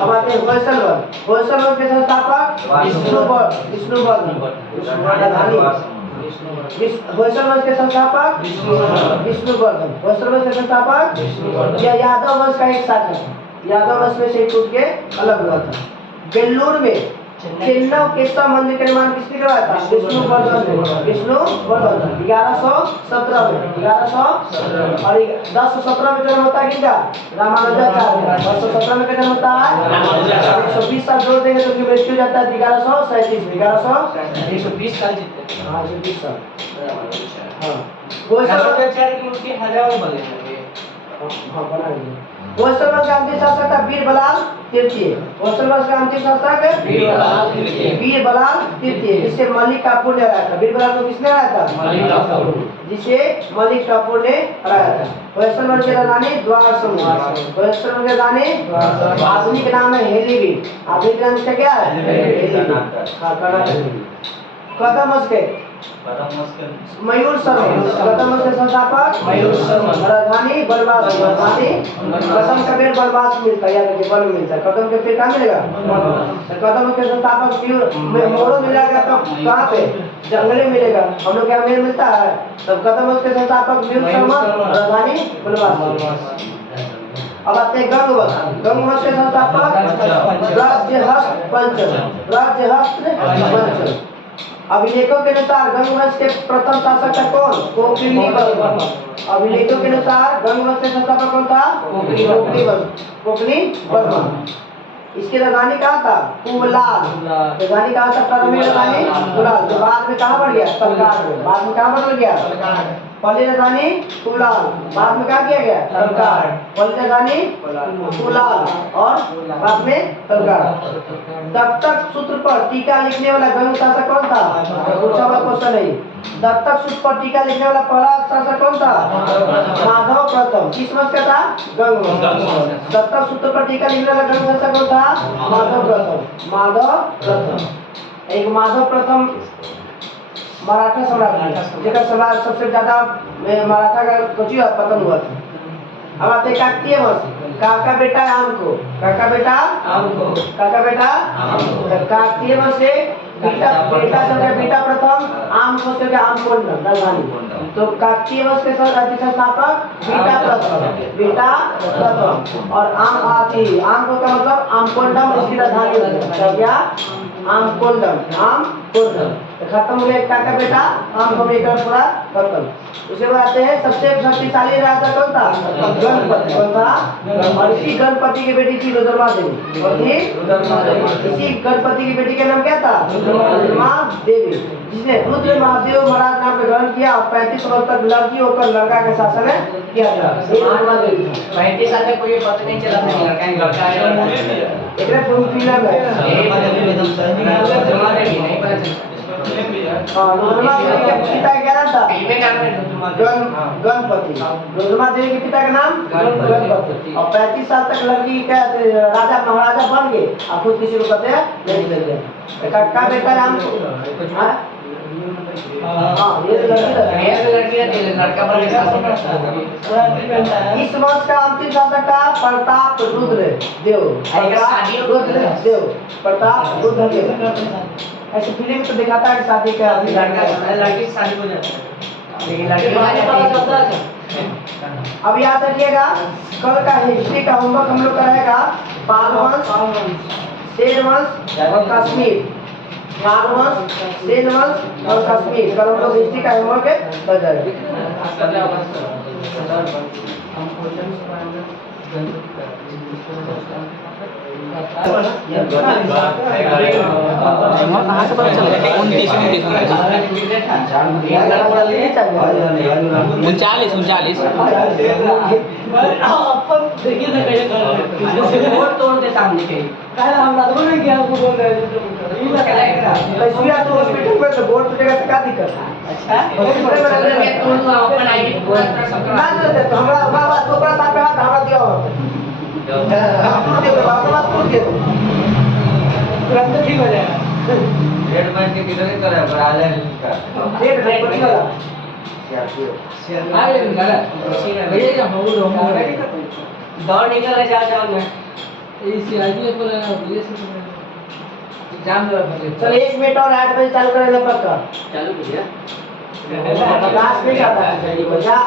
अब आते हैं होयसलवर के संस्थापक विष्णुवर्धन। होयसलवर के संस्थापक विष्णुवर्धन। होयसलवर के संस्थापक यह यादव वंश का एक शाखा है। यादव वंश में से टूट के अलग हुआ था। बेल्लूर में चेन्नव केशव मंदिर का निर्माण किसने करवाया था? विष्णुवर्धन। 1117 में 1117 और 1017 में जन्म होता है किसका? रामानुजाचार्य। 1017 में जन्म होता है। 120 साल जोड़ देंगे तो मृत्यु जाता है 1137 में। 120 साल जीते। हाँ 120 साल। हाँ रामानुजाचार्य की मूर्ति हजार बने। हाँ बना लीजिए। होयसलवर का अंतिम शासक था वीरबलाल तृतीय। होयसलवर का अंतिम शासक वीरबलाल तृतीय, जिसे मलिक काफूर ने हराया था। वीरबलाल को किसने हराया था? जिसे मलिक काफूर ने हराया था। होयसलवर की राजधानी द्वार समूह। होयसलवर की राजधानी आधुनिक नाम है हेलीवीड। आधुनिक नाम इसका क्या है? हेलीवीड। हाँ कर्नाटक। मयूर शर्मा। कदम के संस्थापक मयूर शर्मा। राजधानी बनवास। राजधानी कदम का पेड़ बनवास मिलता है, याद रखिए वन मिलता है। कदम के पेड़ कहाँ मिलेगा? कदम के संस्थापक मोड़ो मिलेगा तो कहाँ पे? जंगले मिलेगा। हम लोग यहाँ मेल मिलता है। तब कदम के संस्थापक मयूर शर्मा, राजधानी बनवास। अब आते हैं गंगवंश। गंगवंश के संस्थापक राज्यहस्त पंचल। अभिलेखों के अनुसार गंगवंश के प्रथम शासक था कौन? कोकणी वर्मन। अभिलेखों के अनुसार गंगवंश के संस्थापक कौन था? कोकणी वर्मन। इसकी राजधानी कहाँ था? कुबलाल। राजधानी कहाँ था? प्रारंभिक राजधानी कुबलाल, जो बाद में कहाँ बढ़ गया? तलकार में। बाद में कहाँ बदल गया? पहली राजधानी कुबलाल, बाद में क्या किया गया? तलकार। पहली राजधानी कुबलाल और बाद में तलकार। दत्तक सूत्र पर टीका लिखने वाला गंग शासक कौन था? पूछा हुआ क्वेश्चन है। दत्तक सूत्र पर टीका लिखने वाला पहला शासक कौन था? माधव प्रथम। किस वंश का था? गंग वंश। दत्तक सूत्र पर टीका लिखने वाला गंग शासक कौन था? माधव प्रथम। एक माधव प्रथम मराठा सम्राट, जेकर सम्राट सबसे ज्यादा मराठा का कुछ पतन हुआ था। अब आते काकतीय वंश। काका बेटा आम को। काकतीय वंश से बेटा प्रथम, आम को से आम कोंडम राजधानी। तो काकतीय वंश के संस्थापक बेटा प्रथम और आम को का मतलब आम कोंडम, इसकी राजधानी क्या? आम कोंडम। खत्म हो गया काका बेटा आम को लेकर पूरा खत्म। उसके बाद आते हैं सबसे शक्तिशाली राजा कौन था? गणपति। कौन था? और इसी गणपति की बेटी थी रुद्रमा देवी। इसी गणपति की बेटी का नाम क्या था? रुद्रमा देवी, जिसने रुद्र महादेव महाराज नाम का ग्रहण किया और 35 वर्ष तक लड़की होकर लड़का के शासन किया था। 35 साल तक कोई पता नहीं चला था लड़का है। एकरे फुल फिल्म है। नहीं पता चला। रुद्रमा देवी के पिता का क्या नाम था? गणपति। रुद्रमा देवी के पिता का नाम गणपति। और 35 साल तक लड़की का राजा महाराजा बन गए और खुद किसी को कहते हैं नहीं ले गए। काका बेटा नाम इस वंश का अंतिम शासक था प्रताप रुद्र देव। प्रताप रुद्र देव। ऐसे फिल्म में तो दिखाता है शादी का लड़की की शादी हो जाती है। अब याद रखिएगा कल का हिस्ट्री का होमवर्क हम लोग का रहेगा पाल वंश, सेन वंश और कश्मीर। पाल वंश, सेन वंश और कश्मीर। कल हम लोग हिस्ट्री का होमवर्क कर जाएगा। कहाँ से पता चला? 29 तोड़ दे सामने के। हम बोल रहे हैं कैसे तो हॉस्पिटल में तो बोर्ड टूटेगा तो क्या दिक्कत है? हॉस्पिटल में रहने तो अपन आईडी पूरा तरह सब ना देते तो हमरा बाबा छोकरा साथ पे हाथ हमरा दियो हम टूट गए बाबा बात टूट गए तुरंत ठीक हो जाएगा। रेड बैंक के किधर करे बड़ा ले का रेट रेट कुछ लगा अरे निकाला भैया क्या हो रहा है दौड़ निकल जा जा मैं इसी आईडी पर ये एग्जाम दे रहा चल 1 मिनट और 8 बजे चालू करेंगे पक्का चालू कीजिए क्लास नहीं जाता है सही को जा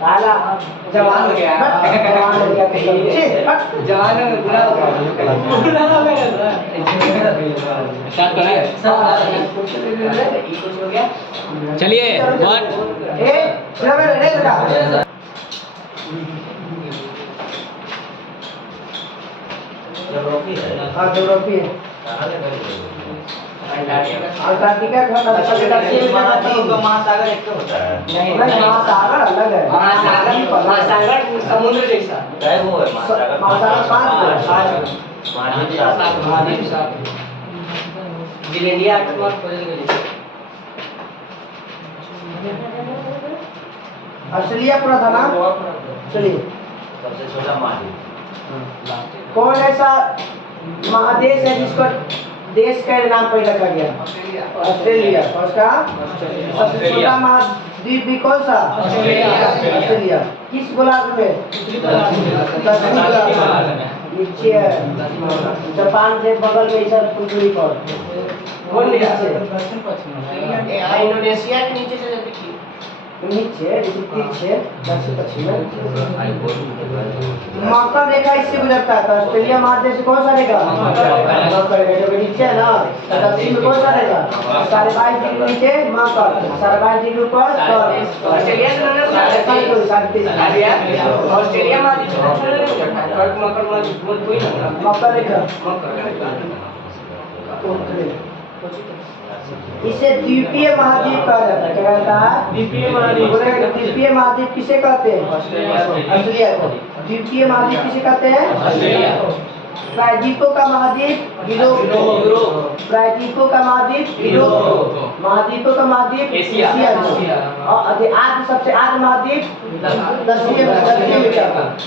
साला जवान हो गया जवान हो गया जवान में बुरा हो गया स्टार्ट करें हो गया चलिए 1 ए चलो मेरे रे लगा ज्योग्राफी है हां ज्योग्राफी है कहां ले गए अंटार्कटिका का महासागर एक तो होता है नहीं महासागर अलग है महासागर समुद्र जैसा क्या वो है महासागर महासागर 5 महाद्वीप जिलेंडिया आठवां खोज गए ऑस्ट्रेलिया पूरा था ना चलिए सबसे छोटा महाद्वीप कौन ऐसा महादेश है जिसको देश का नाम पहले रखा गया ऑस्ट्रेलिया और उसका सबसे छोटा महाद्वीप भी कौन सा ऑस्ट्रेलिया किस गोलार्ध में दक्षिण गोलार्ध में नीचे है जापान के बगल में इधर पृथ्वी पर कौन नीचे इंडोनेशिया के नीचे से देखिए नीचे नीचे दक्षिण पश्चिम में मकर रेखा इससे गुजरता है तो ऑस्ट्रेलिया महादेश से कौन सा रहेगा मकर रेखा जो नीचे है ना दक्षिण में कौन सा रहेगा 22.5 डिग्री नीचे मकर 22.5 डिग्री ऊपर ऑस्ट्रेलिया से ऑस्ट्रेलिया मकर रेखा इसे द्वीपीय महाद्वीप कहा जाता है। क्या कहता है? द्वीपीय महाद्वीप किसे कहते हैं? ऑस्ट्रेलिया को। द्वीपीय महाद्वीप किसे कहते हैं? ऑस्ट्रेलिया को। प्रायद्वीपों का महाद्वीप यूरोप। प्रायद्वीपों का महाद्वीप यूरोप। महाद्वीपों का महाद्वीप एशिया। और आद्य सबसे आद्य महाद्वीप दक्षिण अमेरिका।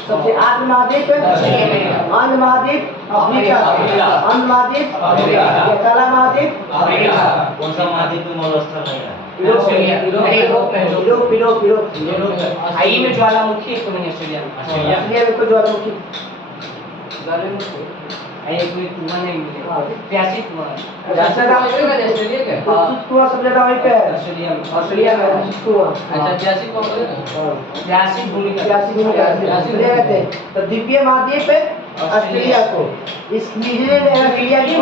सबसे आद्य महाद्वीप अन्य महाद्वीप अफ्रीका। अन्य महाद्वीप अफ्रीका। काला महाद्वीप कौन सा महाद्वीप में मौलस्थल नहीं है? यूरोप आई में ज्वालामुखी है तो नहीं ऑस्ट्रेलिया में कोई ज्वालामुखी आई कोई कुआं नहीं मिले प्यासी कुआं ऑस्ट्रेलिया का कुआं सब जगह वहीं पे है ऑस्ट्रेलिया में कुआं अच्छा प्यासी कुआं प्यासी भूमि ऑस्ट्रेलिया कहते हैं। तो द्वीपीय महाद्वीप है ऑस्ट्रेलिया को। इस न्यूजीलैंड ऑस्ट्रेलिया की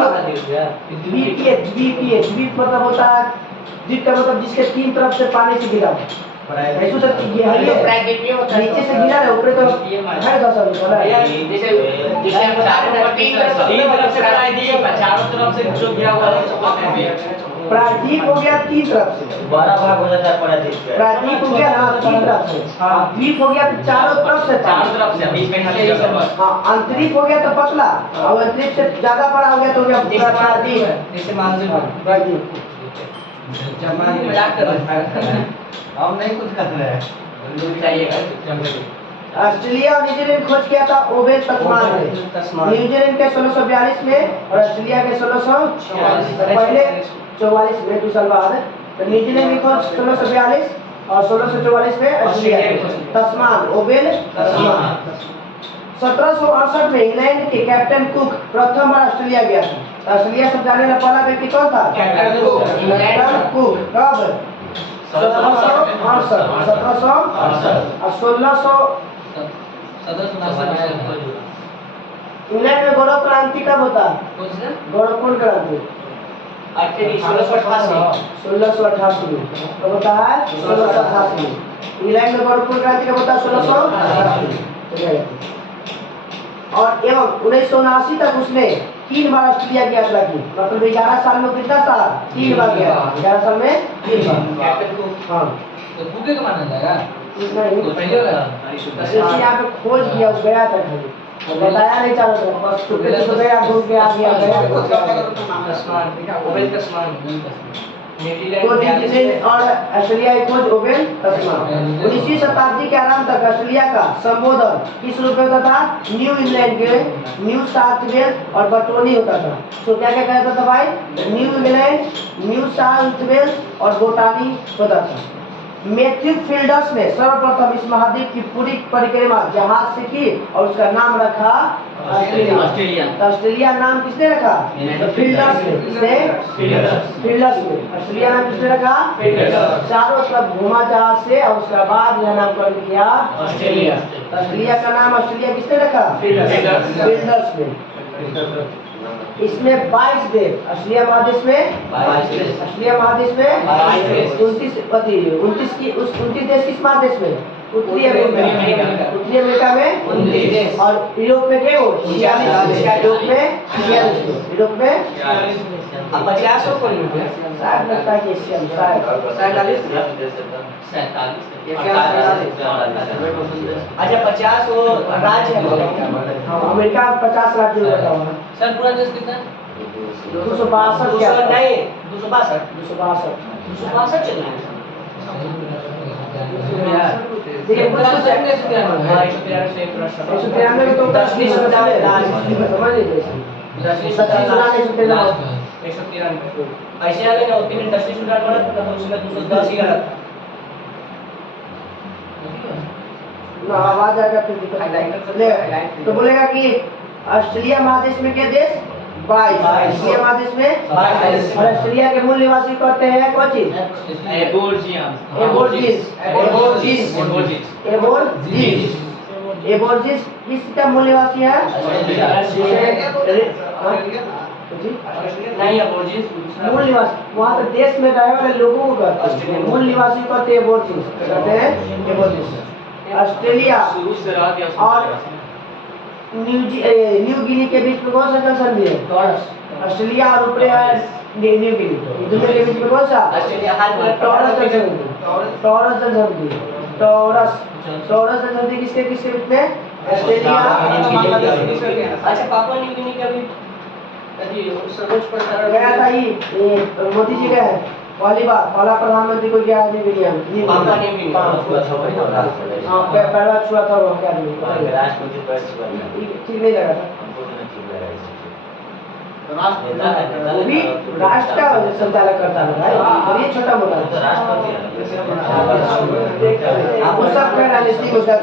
द्वीप मतलब होता है द्वीप का मतलब जिसके 3 तरफ से पानी से घिरा ऐसा तो ये है नीचे से गिरा है ऊपर तो है 10 वाला जैसे चारों तरफ से चारों तरफ से जो घिरा हुआ है प्रायद्वीप हो गया 3 तरफ से 12 भाग हो जाता है प्रायद्वीप का। प्रायद्वीप हो गया ना 3 तरफ से हाँ द्वीप हो गया चारों तरफ से बीच में हिस्से हाँ अंतरिक्ष हो गया तो पतला और अंतरिक्ष से ज्यादा बड़ा हो गया तो हो गया पूरा प्रायद्वीप जैसे मानसून प्रायद्वीप मजाक कर रहा है हम नहीं कुछ कर रहे हैं चाहिए ऑस्ट्रेलिया और न्यूजीलैंड खोज किया था ओवेल तस्मान ने। न्यूजीलैंड के 1642 में और ऑस्ट्रेलिया के 1644 पहले 44 में 2 साल बाद तो न्यूजीलैंड की खोज 1642 और 1644 में ऑस्ट्रेलिया तस्मान ओवेल तस्मान। 1768 में इंग्लैंड के कैप्टन कुक प्रथम बार ऑस्ट्रेलिया गया था। ऑस्ट्रेलिया से जाने वाला पहला व्यक्ति कौन था? Captain cook. कब? 1768 और 1600 इंग्लैंड में गौरव क्रांति कब होता है? गौरवपूर्ण क्रांति 1688 में कब होता है? 1688 में। इंग्लैंड में गौरवपूर्ण क्रांति कब होता है? 1688 और एवं 1979 तक उसने 3 बार ऑस्ट्रेलिया की यात्रा की। मतलब 11 साल में कितना साल? 3 बार गया। 11 साल में 3 बार। हाँ तो भूखे का माना जाएगा नहीं तो पहले वाला जैसे यहाँ पे खोज किया वो गया था खाली बताया नहीं चारों को, बस चुपके चुप गया, घूम के आ गया कस्मान ठीक है, ओबेल कस्मान तो न्यूजीलैंड और ऑस्ट्रेलिया खोज ओबेल तस्मान। 19वीं शताब्दी के आरंभ तक ऑस्ट्रेलिया का संबोधन किस रूप में होता था? न्यू इंग्लैंड के, न्यू साउथ वेल्स और बटोनी होता था। तो क्या क्या कहता था भाई? New England, New South Wales और बोटानी होता था। मैथ्यू फील्डर्स ने सर्वप्रथम इस महाद्वीप की पूरी परिक्रमा जहाज से की और उसका नाम रखा ऑस्ट्रेलिया। तो ऑस्ट्रेलिया नाम किसने रखा? तो फील्डर्स ने। किसने? फील्डर्स ने। ऑस्ट्रेलिया नाम किसने रखा? चारों तरफ घुमा जहाज से और उसके बाद यह नामकरण किया ऑस्ट्रेलिया। ऑस्ट्रेलिया का नाम ऑस्ट्रेलिया किसने रखा? फील्डर्स ने। इसमें 22 देश, ऑस्ट्रेलिया महादेश में 29 देश किस महादेश में? उत्तरी अमेरिका में 29 देश और यूरोप में क्या? 46 यूरोप में 50 को कौन है? शायद लगता है कि एशिया में शायद 47 अच्छा 50 वो राज्य है। हाँ, अमेरिका 50 राज्यों में बटा हुआ है। सर पूरा देश कितना? 262 क्या? नहीं 262 262 चल रहा है। देखिए पूरा कुछ सेट में 193 में तो 10 20 समझ लीजिए 193 ऐसे आ गए ना उतने 10 स्टूडेंट बना तो उसमें 210 ही गलत ना आवाज आ गया फिर दिक्कत ले तो बोलेगा कि ऑस्ट्रेलिया महादेश में क्या देश? 22। ऑस्ट्रेलिया महादेश में 22 और ऑस्ट्रेलिया के मूल निवासी कहते हैं कौन चीज? एबोर्जिस किसका मूल निवासी है? नहीं अबोर्जिस मूल निवासी वहाँ पे देश में रहने वाले लोगों को कहते हैं मूल निवासी कहते हैं एबोर्जिस। कहते हैं एबोर्जिस। ऑस्ट्रेलिया और न्यू गिनी के बीच में कौन सा जल संधि है? ऑस्ट्रेलिया और ऊपरी है न्यू गिनी, दोनों के बीच में कौन सा? टॉरस जल संधि। टॉरस जल संधि। टॉरस जल संधि किसके किसके बीच में? ऑस्ट्रेलिया। अच्छा पापुआ न्यू गिनी का भी सर्वोच्च प्रसारण गया था ये मोदी जी गए पहली बार, पहला प्रधानमंत्री को गया New Guinea. Papua New Guinea हाँ पहला छुआ था वो क्या ठीक नहीं लगा था। वो भी राष्ट्र का संचालक करता है और ये छोटा मोटा वो सब का राजनीतिक मुद्दा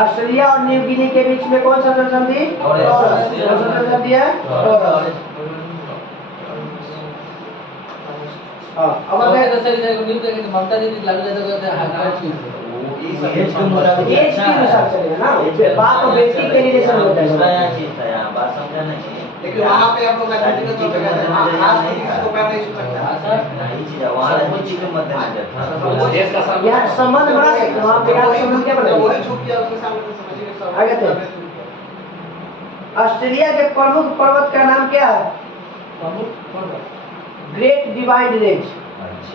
ऑस्ट्रेलिया और न्यू गिनी के बीच में कौन सा जल संधि? टॉरस। कौन सा जल संधि है? टॉरस। हाँ अब अगर ममता दीदी लालू यादव कहते हैं एज के अनुसार चलेगा ना, बाप और बेटी के रिलेशन होता है। बात समझा नहीं लेकिन वहाँ पे आप लोग राजनीतिक तौर पे कहते हैं आज किसी को पैर नहीं छू सकता। नहीं चीज वहाँ राजनीति के मद्देनजर था। यार संबंध बना सकते हैं, वहाँ पे यार संबंध क्या वही बनेगा? छूट किया उसके सामने तो समझिए सब आगे थे। ऑस्ट्रेलिया के प्रमुख पर्वत का नाम क्या है? Great divide range.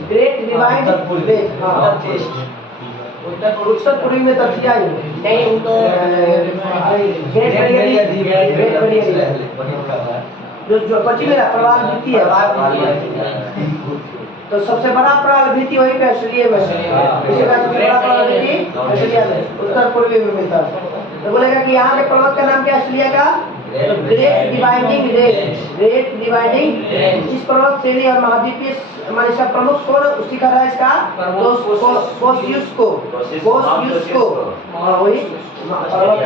Great divide range. हाँ उत्तर पूर्वी में तथिया ही नहीं वो तो ग्रेट बैरियर जो पश्चिम में प्रवाल भित्ति है, तो सबसे बड़ा प्रवाल भित्ति वहीं पे ऑस्ट्रेलिया में है। इसी का सबसे बड़ा प्रवाल भित्ति ऑस्ट्रेलिया में उत्तर पूर्वी में मिलता है। तो बोलेगा कि यहाँ के पर्वत का नाम क्या है ऑस्ट्रेलिया का? Great dividing range. Great dividing range. इस पर्वत श्रेणी और महाद्वीपीय मान इसका प्रमुख कौन शिखर है इसका? कोस्युस्को। वही पर्वत।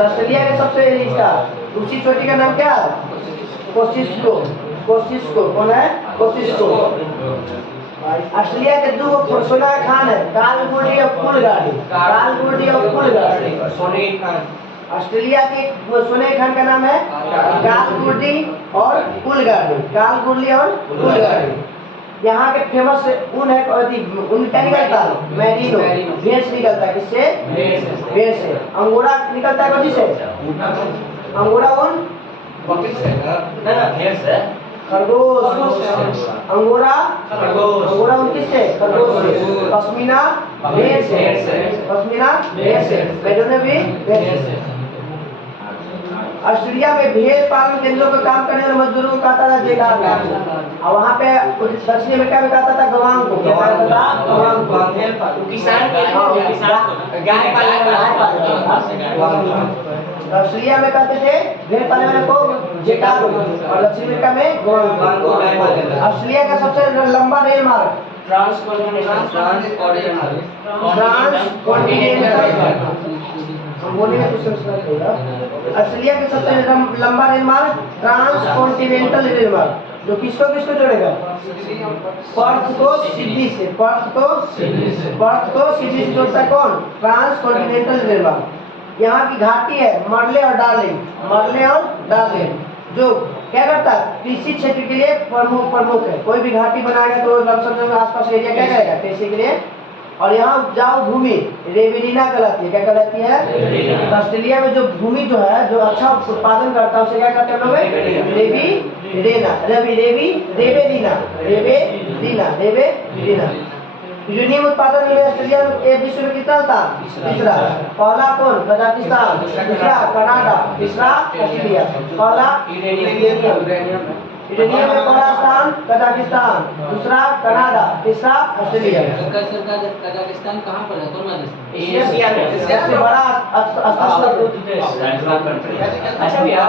ऑस्ट्रेलिया के सबसे इसका ऊंची चोटी का नाम क्या है? कोस्युस्को। कौन है? कोस्युस्को। ऑस्ट्रेलिया के दो सोना खान है, कालगोडी और कुलगाड़ी। कालगोडी और कुलगाड़ी। सोने खान ऑस्ट्रेलिया के सोने खान का नाम है कालगुडी और कुलगाड़ी। कालगुडी और कुलगाड़ी। यहाँ के फेमस ऊन है, ऊन क्या निकलता है? मैरिनो। भेंस निकलता है। किससे? भेंस से। अंगोरा निकलता है किससे? अंगोरा ऊन खरगोश। अंगोरा ऊन किससे? खरगोश से। पश्मीना भेड़ से, पश्मीना भेड़ से, मेडोने भी भेड़ से। ऑस्ट्रेलिया में भेड़ पालन केंद्रों में काम करने वाले मजदूरों को कहता था जेगार, और वहाँ पे दक्षिण अमेरिका में कहता था गवांग को, क्या कहता था गवांग को। किसान के लिए गाय पालने वाला। ऑस्ट्रेलिया में कहते थे भेड़ पालने वाले को जेगार, और दक्षिण अमेरिका में गवांग को। ऑस्ट्रेलिया का सबसे लंबा रेल मार्ग बोलने में कुछ समझ होगा। ऑस्ट्रेलिया का सबसे लंबा रेल मार्ग ट्रांसकॉन्टिनेंटल रेल मार्ग, जो किसको किसको जोड़ेगा? पर्थ को सिडनी से, पर्थ को सिडनी से जोड़ता कौन? ट्रांसकॉन्टिनेंटल रेल मार्ग। यहाँ की घाटी है मर्ले और डार्लिंग, जो क्या करता है कृषि क्षेत्र के लिए प्रमुख है। कोई भी घाटी बनाएगा तो लमसम में आसपास एरिया क्या करेगा कृषि के लिए। और यहाँ उपजाऊ भूमि रेविडीना कहलाती है। क्या कहलाती है? ऑस्ट्रेलिया में जो भूमि जो है, जो अच्छा उत्पादन करता है उसे क्या कहते हैं लोग? रेवेदीना। यूरेनियम उत्पादन में ऑस्ट्रेलिया में विश्व में कितना था? तीसरा। पहला कौन? कजाकिस्तान, दूसरा कनाडा, तीसरा ऑस्ट्रेलिया। पहला यूरेनियम में पहला स्थान कजाकिस्तान, दूसरा कनाडा, तीसरा ऑस्ट्रेलिया। कजाकिस्तान कहाँ पर है? कौन सा एशिया में सबसे बड़ा अच्छा भैया,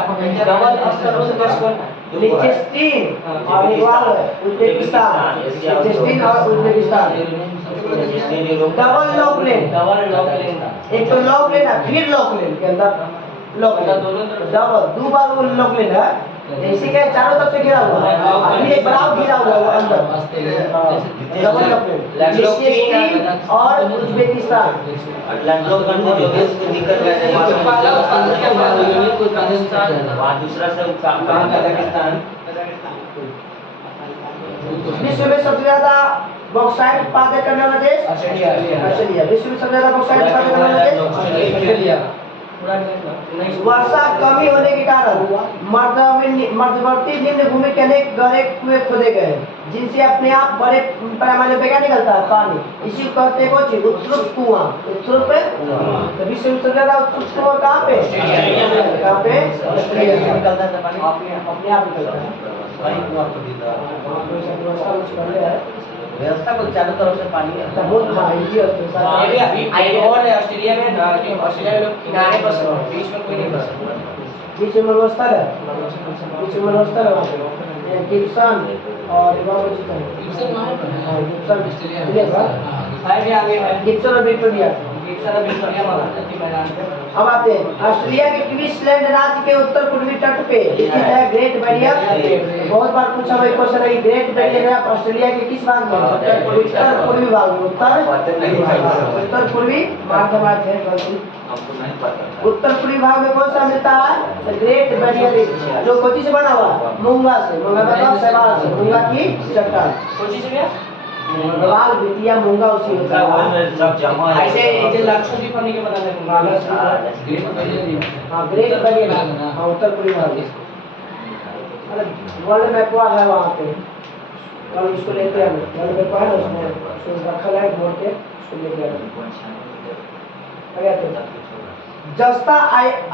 डबल स्तर लिechtenstein और उज्बेकिस्तान, लिechtenstein और उज्बेकिस्तान। डबल लॉकलैंड, एक तो लॉकलैंड है, फिर लॉकलैंड के अंदर डबल दो बार वो लॉकलैंड है, इसी के चारों तरफ से घिरा हुआ है, फिर एक बड़ा घिरा हुआ है अंदर। डबल लॉकलैंड लिechtenstein और उज्बेकिस्तान। दूसरा सब कजाकिस्तान। विश्व में सबसे ज्यादा बॉक्साइट उत्पादन करने वाला देश ऑस्ट्रेलिया। विश्व में सबसे ज्यादा बॉक्साइट उत्पादन करने वाला देश ऑस्ट्रेलिया। वर्षा कमी होने के कारण मध्यवर्ती निम्न भूमि के अनेक गहरे कुएं खोदे गए, जिनसे अपने आप बड़े पैमाने पे क्या निकलता है? पानी। इसी को कहते हैं कुछ उत्तरुप कुआं। उत्तरुप तो विश्व में सबसे ज्यादा उत्तरुप कुआं कहाँ पे? कहाँ पे? ऑस्ट्रेलिया से निकलता है पानी, अपने आप निकलता है। व्यवस्था को चारों तरफ से पानी है। और है ऑस्ट्रेलिया में ना, कि ऑस्ट्रेलिया में लोग किनारे बस रहे हैं, बीच में कोई नहीं बस रहा। बीच में व्यवस्था है, बीच में व्यवस्था है वहाँ पे गिब्सन और गिब्सन वहाँ पर है। हाँ गिब्सन ऑस्ट्रेलिया साइड में आगे है गिब्सन और विक्टोरिया। मैदान पे। अब आते हैं ऑस्ट्रेलिया के क्वींसलैंड राज्य के उत्तर पूर्वी तट पे स्थित है ग्रेट बैरियर। बहुत बार पूछा हुआ क्वेश्चन है, ग्रेट बैरियर है ऑस्ट्रेलिया के किस भाग में? उत्तर पूर्वी भाग में। उत्तर पूर्वी भाग है गलती। उत्तर पूर्वी भाग में कौन सा मिलता है? ग्रेट बैरियर रीफ, जो कोची से बना हुआ? मूंगा से, मूंगा मतलब शैवाल से, मूंगा की चट्टान। कोची से भैया लाल बिटिया मूंगा उसी होता है। सब जमा है। ऐसे ये लक्ष्य भी पढ़ने के बता देंगे। हाँ ग्रेट बैरियर, हाँ उत्तर पूर्वी भाग में। वर्ल्ड मैप है वहाँ पे, कल उसको लेते हैं। वर्ल्ड मैप है उसमें रखा है बोर्ड पे, उसको लेते हैं। जस्ता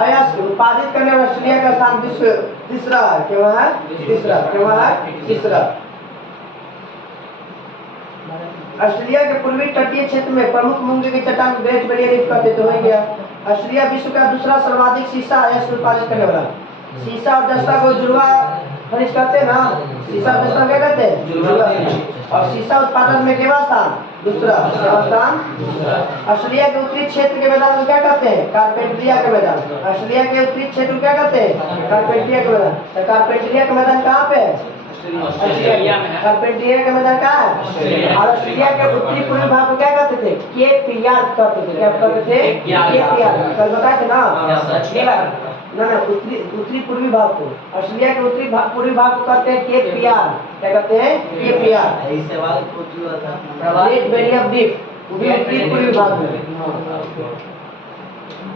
अयस्क उत्पादित करने वाला ऑस्ट्रेलिया का स्थान विश्व तीसरा है। क्या है? तीसरा। ऑस्ट्रेलिया के पूर्वी तटीय क्षेत्र में प्रमुख मूंगे की चट्टान ग्रेट बैरियर रीफ कहते तो हो गया। ऑस्ट्रेलिया विश्व का दूसरा सर्वाधिक सीसा अयस्क उत्पादित करने वाला। सीसा और जस्ता को जुड़वा खनिज कहते हैं ना, सीसा और जस्ता क्या कहते हैं? जुड़वा। और सीसा उत्पादन में केवल स्थान दूसरा। ऑस्ट्रेलिया के उत्तरी क्षेत्र के मैदान को क्या कहते हैं? कारपेंट्रिया के मैदान। ऑस्ट्रेलिया के उत्तरी क्षेत्र को क्या कहते हैं? कारपेंट्रिया के मैदान। तो कारपेंट्रिया का मैदान कहाँ पे है? कारपेंट्रिया का मैदान कहाँ है? और ऑस्ट्रेलिया के उत्तरी पूर्वी भाग को क्या कहते थे? केप यार्ड कहते थे। क्या कहते थे? Cape Yard. कल बताए थे ना? ना उत्तरी पूर्वी भाग को, ऑस्ट्रेलिया के उत्तरी पूर्वी भाग को कहते हैं केप यार्ड। क्या कहते हैं? Cape Yard. इस सवाल पूछ हुआ था। ग्रेट बैरियर रीफ उत्तरी पूर्वी भाग में।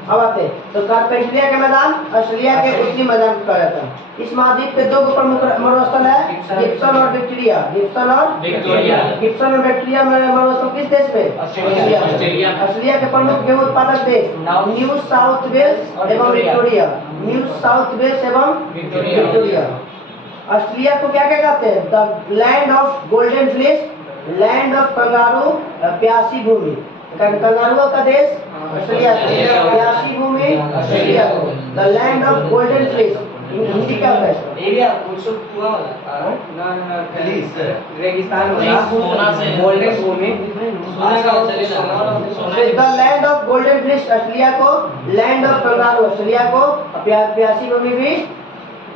अब आते हैं। तो कार्पेंट्रिया के मैदान ऑस्ट्रेलिया के उत्तरी मैदान को कहा जाता है। इस महाद्वीप के दो प्रमुख मरुस्थल है, गिब्सन और विक्टोरिया। गिब्सन और विक्टोरिया में मरुस्थल किस देश में? ऑस्ट्रेलिया। ऑस्ट्रेलिया के प्रमुख गेहूं उत्पादक देश न्यू साउथ वेल्स एवं विक्टोरिया। न्यू साउथ वेल्स एवं विक्टोरिया। ऑस्ट्रेलिया को क्या क्या कहते हैं? The land of golden fish, land of kangaroo, प्यासी भूमि। कंगारुओं का देश ऑस्ट्रेलिया, प्यासी भूमि ऑस्ट्रेलिया को। The land of golden fish Hindi क्या होता है? एरिया कुछ हुआ ना प्लीज रेगिस्तान सोना से गोल्डन भूमि सोना का the land of golden fish Australia को, लैंड ऑफ कंगारू ऑस्ट्रेलिया को, प्यासी भूमि भी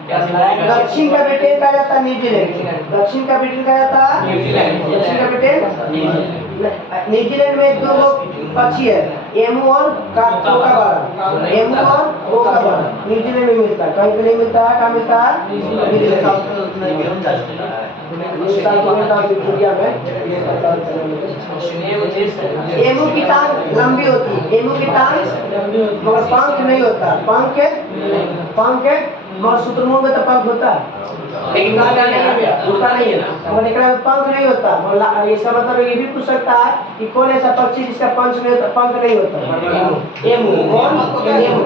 दक्षिण का ब्रिटेन कहा जाता है न्यूजीलैंड। दक्षिण का ब्रिटेन कहा जाता है न्यूजीलैंड। दक्षिण का ब्रिटेन न्यूजीलैंड में दो पक्षी है, एमू और कोकाबारा। एमू और कोकाबारा न्यूजीलैंड में मिलता है, कहीं पे नहीं मिलता है। कहाँ मिलता है? विक्टोरिया में। एमू की टांग लंबी होती है, एमू की टांग मगर पंख नहीं होता। पंख मगर शुतुरमुर्ग में तो पंख होता है, लेकिन उड़ता नहीं है। मगर एकरा में पंख नहीं होता। मतलब इसका मतलब ये भी पूछ सकता है कि कौन ऐसा पक्षी जिसका पंख नहीं होता, पंख नहीं होता? एमू। कौन? एमू।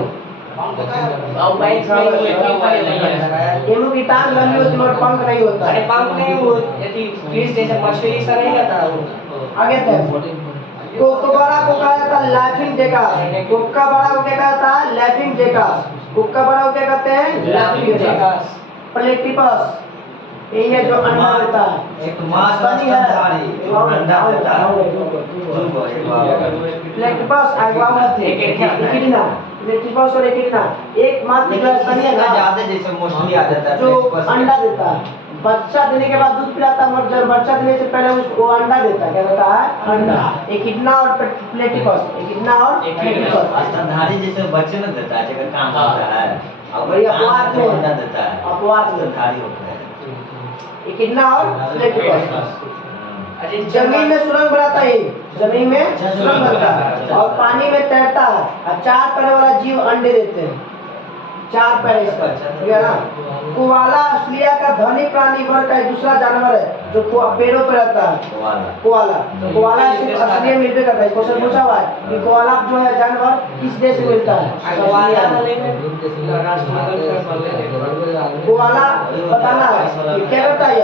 एमू की टांग लंबी होती है मगर पंख नहीं होता। अरे पंख नहीं वो यदि फिश जैसे मछली सा नहीं रहता वो। आगे थे कोकाबारा को कहा जाता है लाफिंग जेकास। कोकाबारा को क्या कहता है? लाफिंग जेकास। कोकाबारा को क्या कहते हैं? लाफिंग जेकास। प्लेटिपस यही है जो अंडा देता है। एक मांस का स्तनधारी अंडा देता है। प्लेटिपस एकिडना। प्लेटिपस और एकिडना एक मात्र स्तनीय ज्यादा जैसे मोस्टली आ जाता है जो अंडा देता है। बच्चा देने के बाद दूध पिलाता है, मगर जब बच्चा देने से पहले उसको अंडा देता है। क्या देता है? अंडा। एकिडना और प्लेटिपस। एकिडना और प्लेटिपस। स्तनधारी जैसे बच्चे न देता है, जगह काम होता है और वही अपवाद में अंडा देता है, अपवाद में स्तनधारी होता है। एकिडना और प्लेटिपस। जमीन में सुरंग बनाता है, जमीन में सुरंग बनता है और पानी में तैरता है। और 4 पैर वाला जीव अंडे देते हैं। 4 पैर इसका, ठीक है ना? कोआला ऑस्ट्रेलिया का धनी प्राणी वर्ग का एक दूसरा जानवर है जो पेड़ों पर रहता है। कोआला। तो कोआला ऑस्ट्रेलिया में मिलते करता है। क्वेश्चन पूछा हुआ है कि कोआला जो है जानवर किस देश में मिलता है? कोआला बताना है कि क्या करता है?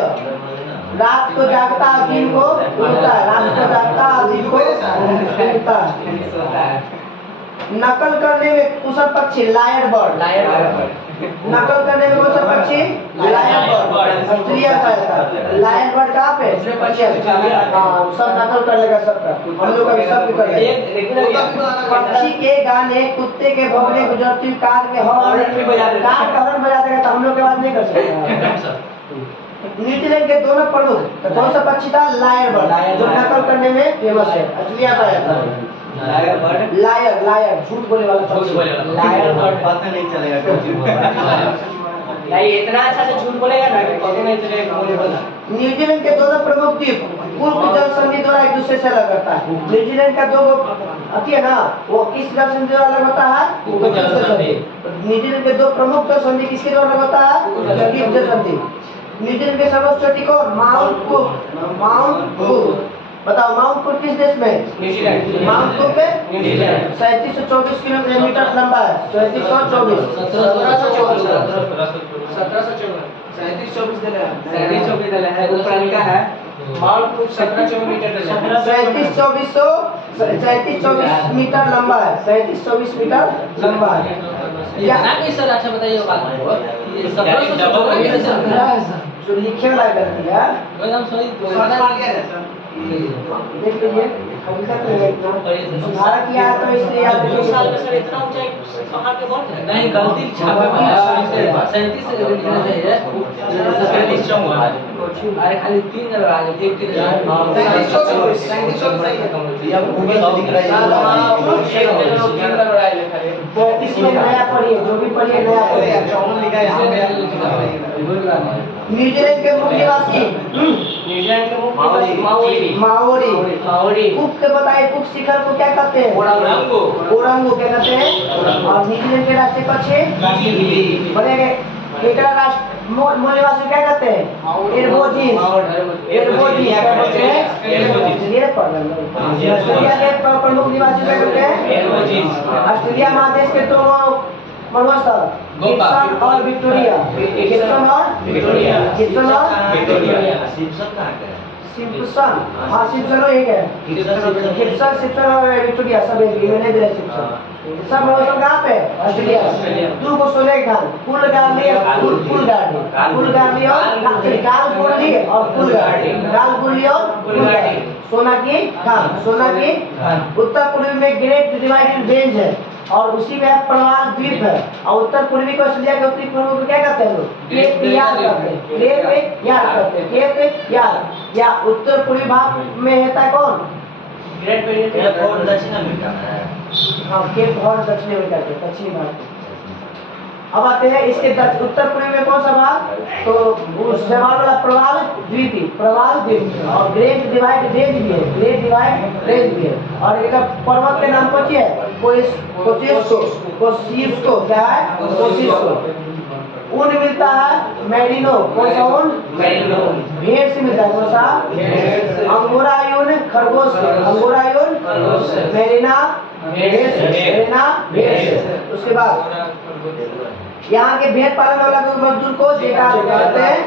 रात को जागता है, दिन को उड़ता है। रात को जागता है, दिन को उड़ता है। नकल करने में कुशल पक्षी लायर बर्ड। नकल करने में कौन सा पक्षी? Lawyer bird. ऑस्ट्रेलिया का है लायर बर्ड। कहाँ पे? हाँ, सब नकल कर लेगा सबका। हम लोग का भी सब कर लेगा। पक्षी के गाने, कुत्ते के भौंकने, गुजरती कार के हॉर्न कार का हॉर्न बजा देगा तो हम लोग के बात नहीं कर सकते। न्यूजीलैंड के दोनों प्रमुख कौन सा पक्षी था? लायर बर्ड, जो नकल करने में फेमस है। ऑस्ट्रेलिया का है लायर बर्ड। लायर झूठ बोले वाला पक्षी। लायर बर्ड पता नहीं चलेगा कौन सी बोल रहा है। नहीं इतना अच्छा से झूठ बोलेगा ना कि पता नहीं चलेगा बोले वाला। न्यूजीलैंड के दोनों प्रमुख द्वीप कुक जल संधि द्वारा एक दूसरे से अलग करता है। न्यूजीलैंड का दो अति है ना, वो किस जल संधि द्वारा अलग होता है? कुक जल संधि। न्यूजीलैंड के दो प्रमुख जल संधि किसके द्वारा अलग होता है? कुक जल संधि। न्यूजीलैंड के सर्वोच्च चोटी को माउंट कुक। बताओ माउंट कुक किस देश में? न्यूजीलैंड। माउंट कुक 3724 किलोमीटर लंबा है। 3724 3724 दल है ऊपर का है। माउंट कुक 1724 मीटर है। 3724 मीटर लंबा है। 3724 मीटर लंबा है। सर अच्छा बताइए बात। जो लिखे वाला गलती है एकदम सही देख लीजिए। अभी तक सुधार किया है तो इसलिए याद है। साल में सर इतना ऊंचाई पहाड़ पे बहुत है। नहीं गलती छापे में 37 से लिखना चाहिए। 37 हुआ। अरे खाली 3 जगह आ गए। एक 37 गूगल से दिख रहा है। 35 में नया पढ़िए, जो भी पढ़िए नया पढ़िए। 54 लिखा है यहाँ पे। न्यूजीलैंड के मुख्य निवासी न्यूजीलैंड के मुख्य माओरी। माओरी। माओरी कुक के बताइए, कुक शिखर को क्या कहते हैं? ओरांगो ओरंगो क्या कहते हैं? और न्यूजीलैंड के राष्ट्रीय पक्षी बनेंगे। केकड़ा राष्ट्र मूल निवासी क्या कहते हैं? एर्बोजीन्स। एर्बोजीन्स क्या कहते हैं? ये पढ़ लो। ऑस्ट्रेलिया के प्रमुख निवासी क्या कहते हैं? ऑस्ट्रेलिया महादेश के दो मरुस्थल गिब्सन और विक्टोरिया। गिब्सन और विक्टोरिया। गिब्सन और सिम्पसन कहाँ का है? सिम्पसन। हाँ सिम्पसन एक है। गिब्सन सिम्पसन और विक्टोरिया सब एक ही, मैंने दिया सिम्पसन। सब मरुस्थल कहाँ पे? ऑस्ट्रेलिया। दो को सोने का फुल गार्ली और फुल गार्ली। फुल गार्ली और काल गुल्ली और फुल गार्ली। काल गुल्ली और फुल गार्ली। सोना की खान। सोना की उत्तर पूर्वी में ग्रेट डिवाइडेड रेंज है और उसी में प्रवाल द्वीप है। और उत्तर पूर्वी को ऑस्ट्रेलिया के उत्तरी पूर्व को क्या कहते हैं लोग? केप यार कहते हैं। केप यार कहते हैं। केप यार या उत्तर पूर्वी भाग में रहता है कौन? ग्रेट ये कौन दक्षिण अमेरिका में है? हाँ केप हॉर्न दक्षिण अमेरिका के दक्षिणी भाग। अब आते हैं इसके उत्तर पूर्वी में कौन सा भाग? तो उस सवाल वाला प्रवाल द्वीप, प्रवाल द्वीप। और ग्रेट डिवाइड रेंज भी है। ग्रेट डिवाइड रेंज भी है। और एक पर्वत के नाम कौन है? कोसिस्को। क्या है? कोसिस्को। ऊन मिलता है मेरिनो। कौन सा ऊन? मेरिनो। भेड़ से मिलता है। कौन सा? अंगोरा ऊन खरगोश से। अंगोरा ऊन खरगोश से। मेरिना भेड़ से। मेरिना भेड़ से। उसके बाद यहाँ के भेड़ पालन वाला मजदूर को जेकार कहते हैं।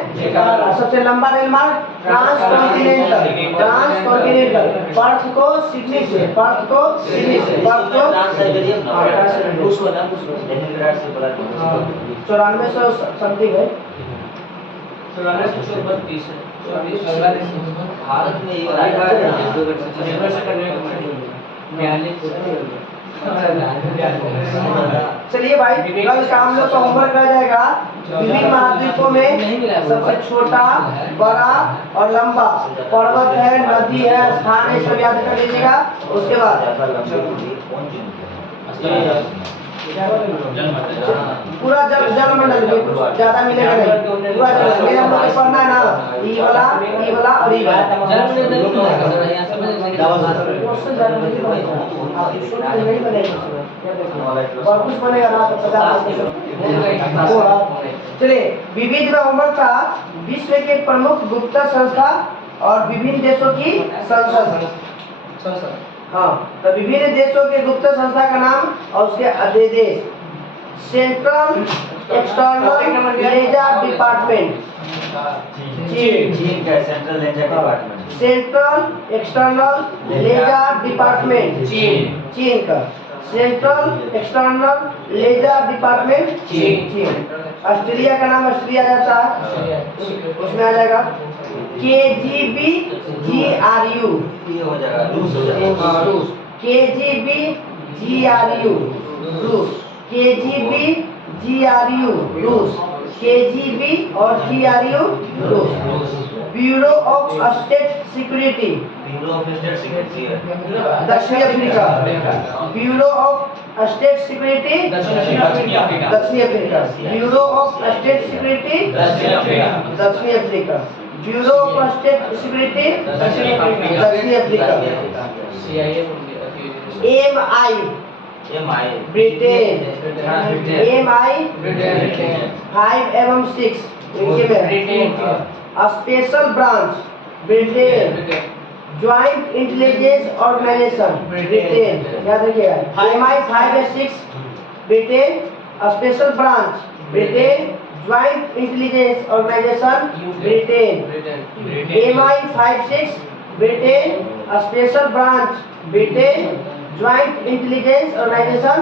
सबसे लंबा रेल मार्ग ट्रांस कॉन्टिनेंटल। पर्थ को सिडनी से। पर्थ को सिडनी से। पर्थ को रूस को नाम लेनिनग्राड से बड़ा 9400 समथिंग है। 9432 भारत में ये चलिए भाई कल शाम लोग का होमवर्क रह जाएगा। विभिन्न महाद्वीपों में सबसे छोटा, बड़ा और लंबा पर्वत है, नदी है, स्थान है, सब याद कर लीजिएगा। उसके बाद पूरा जल मंडल में ज्यादा मिलेगा नहीं। पूरा जल मेरा हम लोग पढ़ना है ना, ई वाला और ई वाला। और कुछ बनेगा ना तो 50। चलिए विविध होमवर्क का विश्व के प्रमुख गुप्त संस्था और विभिन्न देशों की संसद। हाँ तो विभिन्न देशों के गुप्त संस्था का नाम और उसके अध्यादेश। सेंट्रल एक्सटर्नल लेजर डिपार्टमेंट चीन का central liaison department. Central external liaison department चीन का। सेंट्रल एक्सटर्नल लेजर डिपार्टमेंट चीन। ऑस्ट्रेलिया का नाम ऑस्ट्रेलिया जाता है, उसमें आ जाएगा KGB GRU। ये हो जाएगा रूस हो जाएगा। रूस। KGB GRU रूस। KGB GRU रूस। KGB और GRU रूस। Bureau of state security bureau of state security है दक्षिण अफ्रीका। ब्यूरो ऑफ स्टेट सिक्योरिटी दक्षिण अफ्रीका। ब्यूरो ऑफ स्टेट सिक्योरिटी दक्षिण अफ्रीका। ब्यूरो ऑफ स्टेट सिक्योरिटी दक्षिण अफ्रीका। MI Britain. MI 5 एवं 6 इनके में। Special branch Britain. Joint intelligence organisation Britain. याद रखिएगा MI 5 या 6 Britain. Special branch Britain. Joint intelligence organisation Britain. MI 5-6 Britain. Special branch Britain. Joint intelligence organisation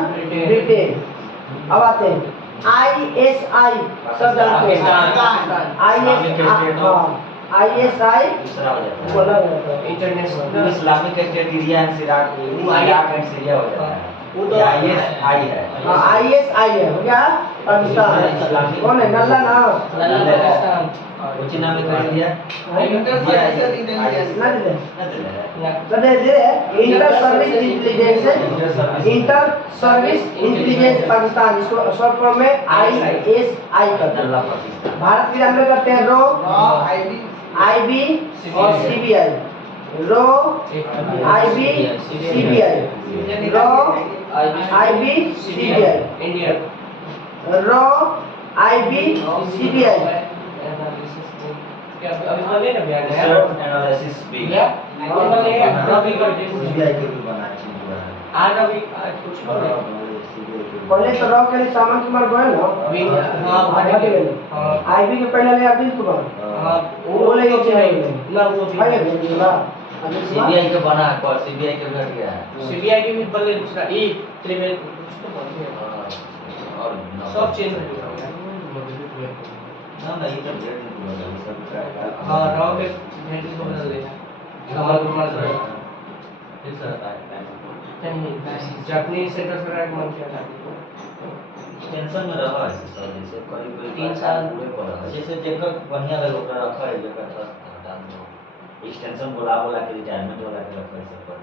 Britain. अब आते हैं ISI सब जानते हैं। ISI दूसरा हो जाता बोला जाता है है international Islamic state Iraq and Syria हो जाता है। वो तो ISI है। ISI है, हो गया पाकिस्तान। कौन है नल्ला ना? पाकिस्तान वो चीना में कर दिया इंटर सर्विस इंटेलिजेंस ना दे ना दिला है। दे दे inter service intelligence, inter service intelligence Pakistan, इसको शॉर्ट फॉर्म में ISI कहते हैं। नल्ला पाकिस्तान। भारत की हम लोग करते हैं रो, आईबी IB और CBI। रो, IB, CBI। रो, IB, CBI। इंडियन रो, IB, CBI। क्या अभी बने ना बिहार में रिसर्च एनालिसिस भी क्या और बनेगा अभी करते CBI के भी बना चाहिए। आज अभी कुछ बने पहले तो रो के लिए सामान कुमार गोयल ना, हाँ हटा के ले लो। हाँ IB के पहले ले अनिल कुमार, हाँ वो ले ये चाहिए ना वो भी पहले भेज दिया अनिल कुमार। CBI के बना है पर CBI के घट गया है। सीबीआई के भी बदले दूसरा ई लेवल कुछ तो बन गया और सब चेंज हो गया ना ये तो डेढ़ दिन पूरा है सब का। हाँ रॉ के हैंडल को बदल देना कमाल कुमार सर फिर से आता है नहीं जापानीज सेंटर से रैंक मन किया था टेंशन में रहा है सब जैसे करीब 3 साल पूरे पर रहा जैसे जेकर बढ़िया है ओकरा रखा है जेकर था हटा दो एक्सटेंशन बोला के रिटायरमेंट वाला के रखा है सब पर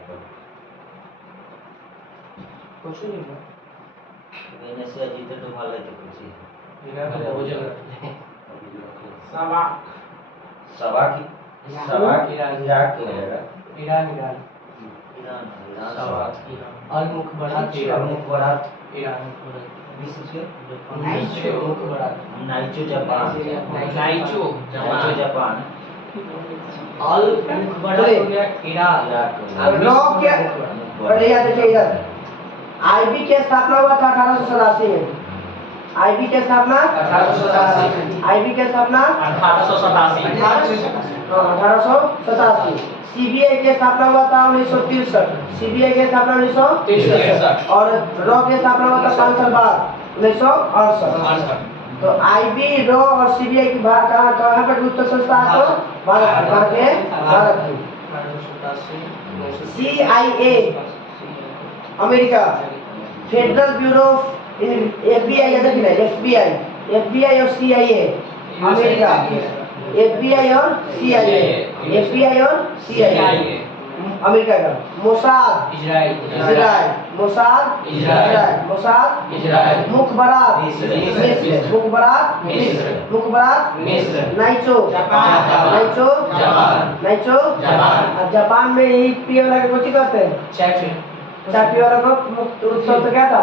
कुछ नहीं हुआ मैंने से जीते तो भाल है तो कुछ मेरा तो बहुत जगह सवा सवा की इराक के रहेगा ईरान ईरान सवा और मुख्य बड़ा मुख बड़ा ईरान विश्व के मुख्य बड़ा Naicho Japan Naicho Japan all मुख्य बड़ा हो गया ईरान इराक रो के पहले याद रखिए इधर IB की स्थापना हुआ था 1887 में। IB की स्थापना 1887 IB की स्थापना 1887 1887। CBI की स्थापना हुआ था 1963। CBI की स्थापना 1963 और रो की स्थापना हुआ था 5 साल बाद 1968। तो IB, रो और CBI की कहाँ पे गुप्त संस्था है? तो भारत की। CIA America, federal bureau FBI याद रखना FBI और CIA अमेरिका, FBI और CIA अमेरिका का। Mossad Israel, Mossad Israel, Mossad Israel, Mukhabarat मिस्र, मुखबरात मिस्र, नाइचो नाइचो और जापान में ही पी वाला के कुछ कहते हैं चापी वाला को उत्सव तो क्या था?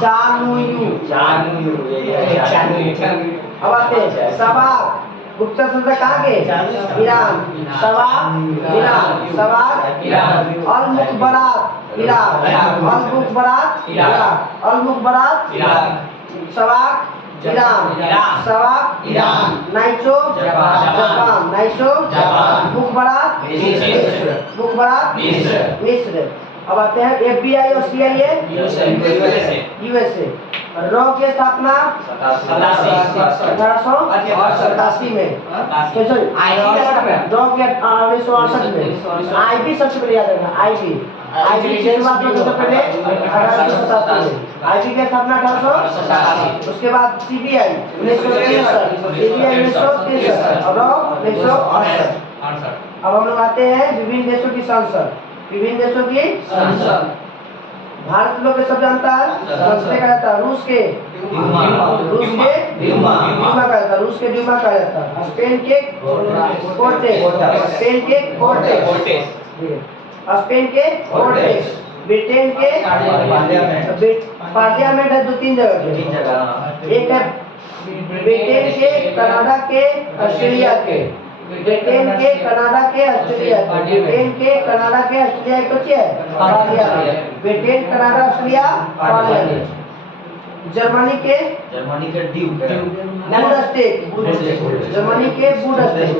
चानुयू। अब आते हैं सवाक, गुप्त संस्था कहाँ के? ईरान। सवाक ईरान। अल Mukhabarat Iran. सवाक Iran. Naicho Japan. Mukhabarat मिस्र। अब आते हैं FBI और CIA USA। रो की स्थापना 1887 में। रो के 1968 में। IB सबसे पहले याद रखना IB की शुरुआत सबसे पहले 1887 में। IB की स्थापना 1887। उसके बाद CBI 1963 और रो 1968। अब हम लोग आते हैं विभिन्न देशों की संसद। भारत लोग सब जानता है संसद कहा जाता है। रूस के ड्यूमा कहा जाता है। रूस के ड्यूमा कहा जाता है। स्पेन के कोर्टेस। ब्रिटेन के पार्लियामेंट है 2-3 जगह। एक है ब्रिटेन के, कनाडा के, ऑस्ट्रेलिया के। ब्रिटेन के, कनाडा के, ऑस्ट्रेलिया के। ब्रिटेन के, कनाडा के, ऑस्ट्रेलिया के क्या है? Parliament. Britain, Canada, Australia parliament. Germany के बुडापेस्ट।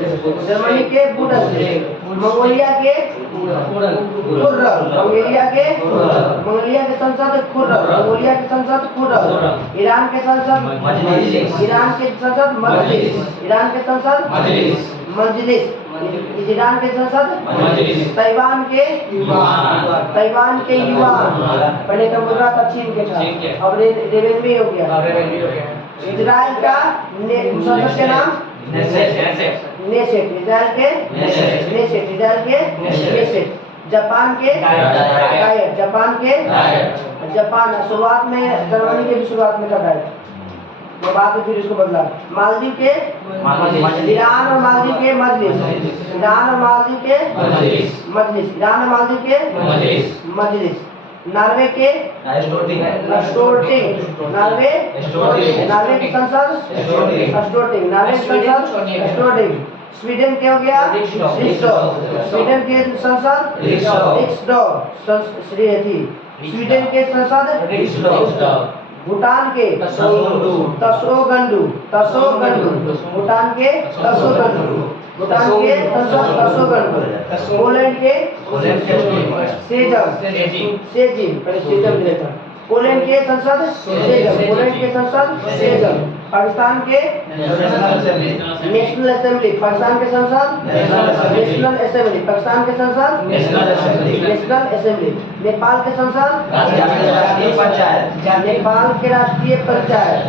मंगोलिया के संसद खुर्रम। ईरान के संसद मजलिस। ईरान के संसद, मजलिस। ताइवान के युवा। ताइवान के युवा। पहले का बोल रहा था चीन के चीन के। था, अब रेवेन में हो गया। इजराइल का संसद के नाम नेसेट, इजराइल के नेसेट। नेसेट, इजराइल के नेसेट। जापान के डायट, जापान के जापान शुरुआत में जर्मनी के भी शुरुआत में था डायट, वो बाद में फिर इसको बदला। मालदीव के ईरान और मालदीव के मजलिस, ईरान और मालदीव के मजलिस, ईरान और मालदीव के मजलिस। नॉर्वे के स्टोर्टिंग, नॉर्वे नॉर्वे की संसद स्टोर्टिंग, नॉर्वे की संसद स्टोर्टिंग। स्वीडन के हो गया रिक्सडॉर्फ, स्वीडन के संसद रिक्सडॉर्फ, स्वीडन के संसद रिक्सडॉर्फ। भूटान के तसोगंडू, भूटान के तसोगंडू, भूटान के संसद तसोगंडू। पोलैंड के सेजम, पहले सेजम दिया था। पोलैंड के संसद सेजम, पोलैंड के संसद सेजम। पाकिस्तान के नेशनल असेंबली, पाकिस्तान के संसद नेशनल असेंबली, पाकिस्तान के संसद नेशनल असेंबली। नेपाल के संसद नेपाल के राष्ट्रीय पंचायत,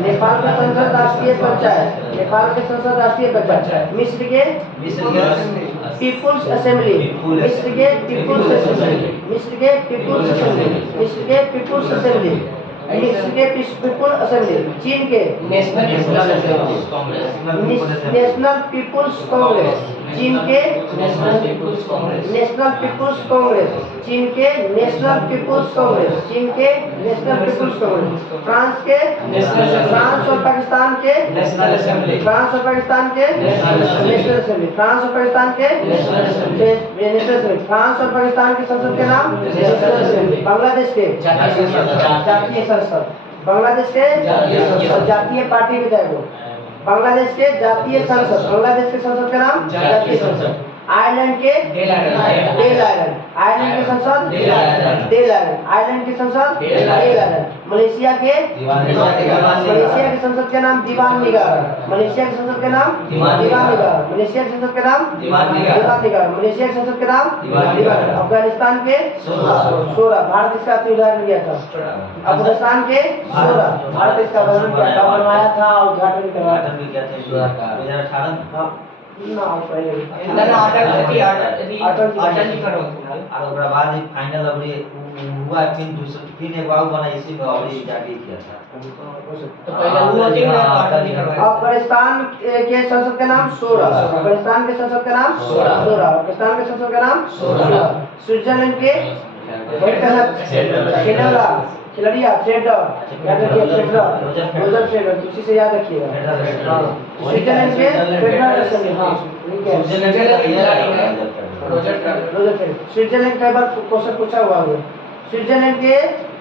नेपाल का संसद राष्ट्रीय पंचायत, नेपाल के संसद राष्ट्रीय पंचायत। मिस्र के पीपुल्स असेंबली, मिस्र के पीपुल्स असेंबली, मिस्र के पीपुल्स असेंबली, मिस्र के पीपुल्स असेंबली, मिस्र के पीपुल असेंबली। चीन के नेशनल पीपुल्स कांग्रेस, चीन के नेशनल पीपुल्स कांग्रेस, चीन के नेशनल पीपुल्स कांग्रेस, चीन के नेशनल पीपुल्स कांग्रेस। फ्रांस के फ्रांस और पाकिस्तान के नेशनल असेंबली, फ्रांस और पाकिस्तान के नेशनल असेंबली, फ्रांस और पाकिस्तान के नेशनल असेंबली। फ्रांस और पाकिस्तान के संसद के नाम नेशनल असेंबली। बांग्लादेश के जातीय संसद, बांग्लादेश के जातीय पार्टी विधायक हो। बांग्लादेश के जातीय संसद, बांग्लादेश के संसद का नाम जातीय संसद। आयरलैंड के डेल आयरलैंड, आयरलैंड के संसद डेल आयरलैंड, आयरलैंड के संसद डेल आयरलैंड। मलेशिया के मलेशिया के संसद का नाम दीवान निगार, मलेशिया के संसद का नाम दीवान निगार, मलेशिया के संसद का नाम दीवान निगार, मलेशिया के संसद का नाम दीवान निगार। अफगानिस्तान के 16, भारत इसका उदाहरण दिया था। अफगानिस्तान के 16, भारत इसका बनवाया था और उद्घाटन करवाया था। भी क्या था 2018 ना पहले और ओकरा बाद ही फाइनल अबरी हुआ, फिर एक बार बना इसी में अबरी जाके किया था। अफगानिस्तान के संसद का नाम 16, अफगानिस्तान के संसद का नाम 16, अफगानिस्तान के संसद का नाम 16। स्विट्जरलैंड के खिलड़िया फेडरर, याद रखिए फेडरर, रोजर फेडरर, उसी से याद रखिएगा। स्विट्जरलैंड के फेडरल असेंबली, हाँ रोजर फेडरर। स्विट्जरलैंड कई बार क्वेश्चन पूछा हुआ है। स्विट्जरलैंड के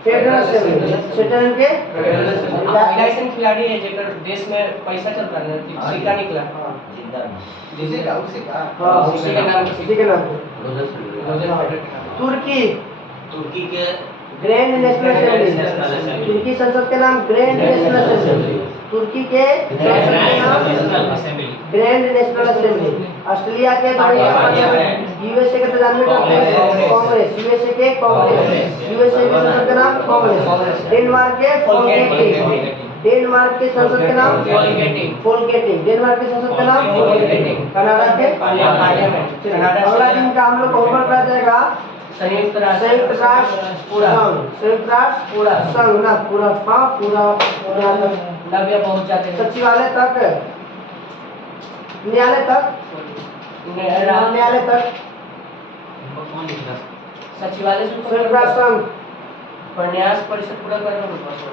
फेडरल असेंबली, स्विट्जरलैंड के लाइसेंस खिलाड़ी है जेकर देश में पैसा चलता है, सिक्का निकला जिसे का उसे का हाँ उसी के नाम इसी के नाम पे। तुर्की के ग्रैंड नेशनल असेंबली, तुर्की संसद के नाम ग्रैंड नेशनल असेंबली, तुर्की के संसद के नाम ग्रैंड नेशनल असेंबली। ऑस्ट्रेलिया के यूएसए के तो जानते हैं कांग्रेस, यूएसए के कांग्रेस, यूएसए के संसद का नाम कांग्रेस। डेनमार्क के फोल्केटिंग, डेनमार्क के संसद का नाम फोल्केटिंग, डेनमार्क के संसद का नाम फोल्केटिंग। कनाडा के अगला दिन का हम लोग होमवर्क कर जाएगा संयुक्त राष्ट्र पूरा, संयुक्त राष्ट्र पूरा संघ ना पूरा, हाँ पूरा नव्य पहुंच जाते हैं सचिवालय तक, न्यायालय तक, न्यायालय तक, सचिवालय संयुक्त राष्ट्र संघ प्रन्यास परिषद पूरा करना।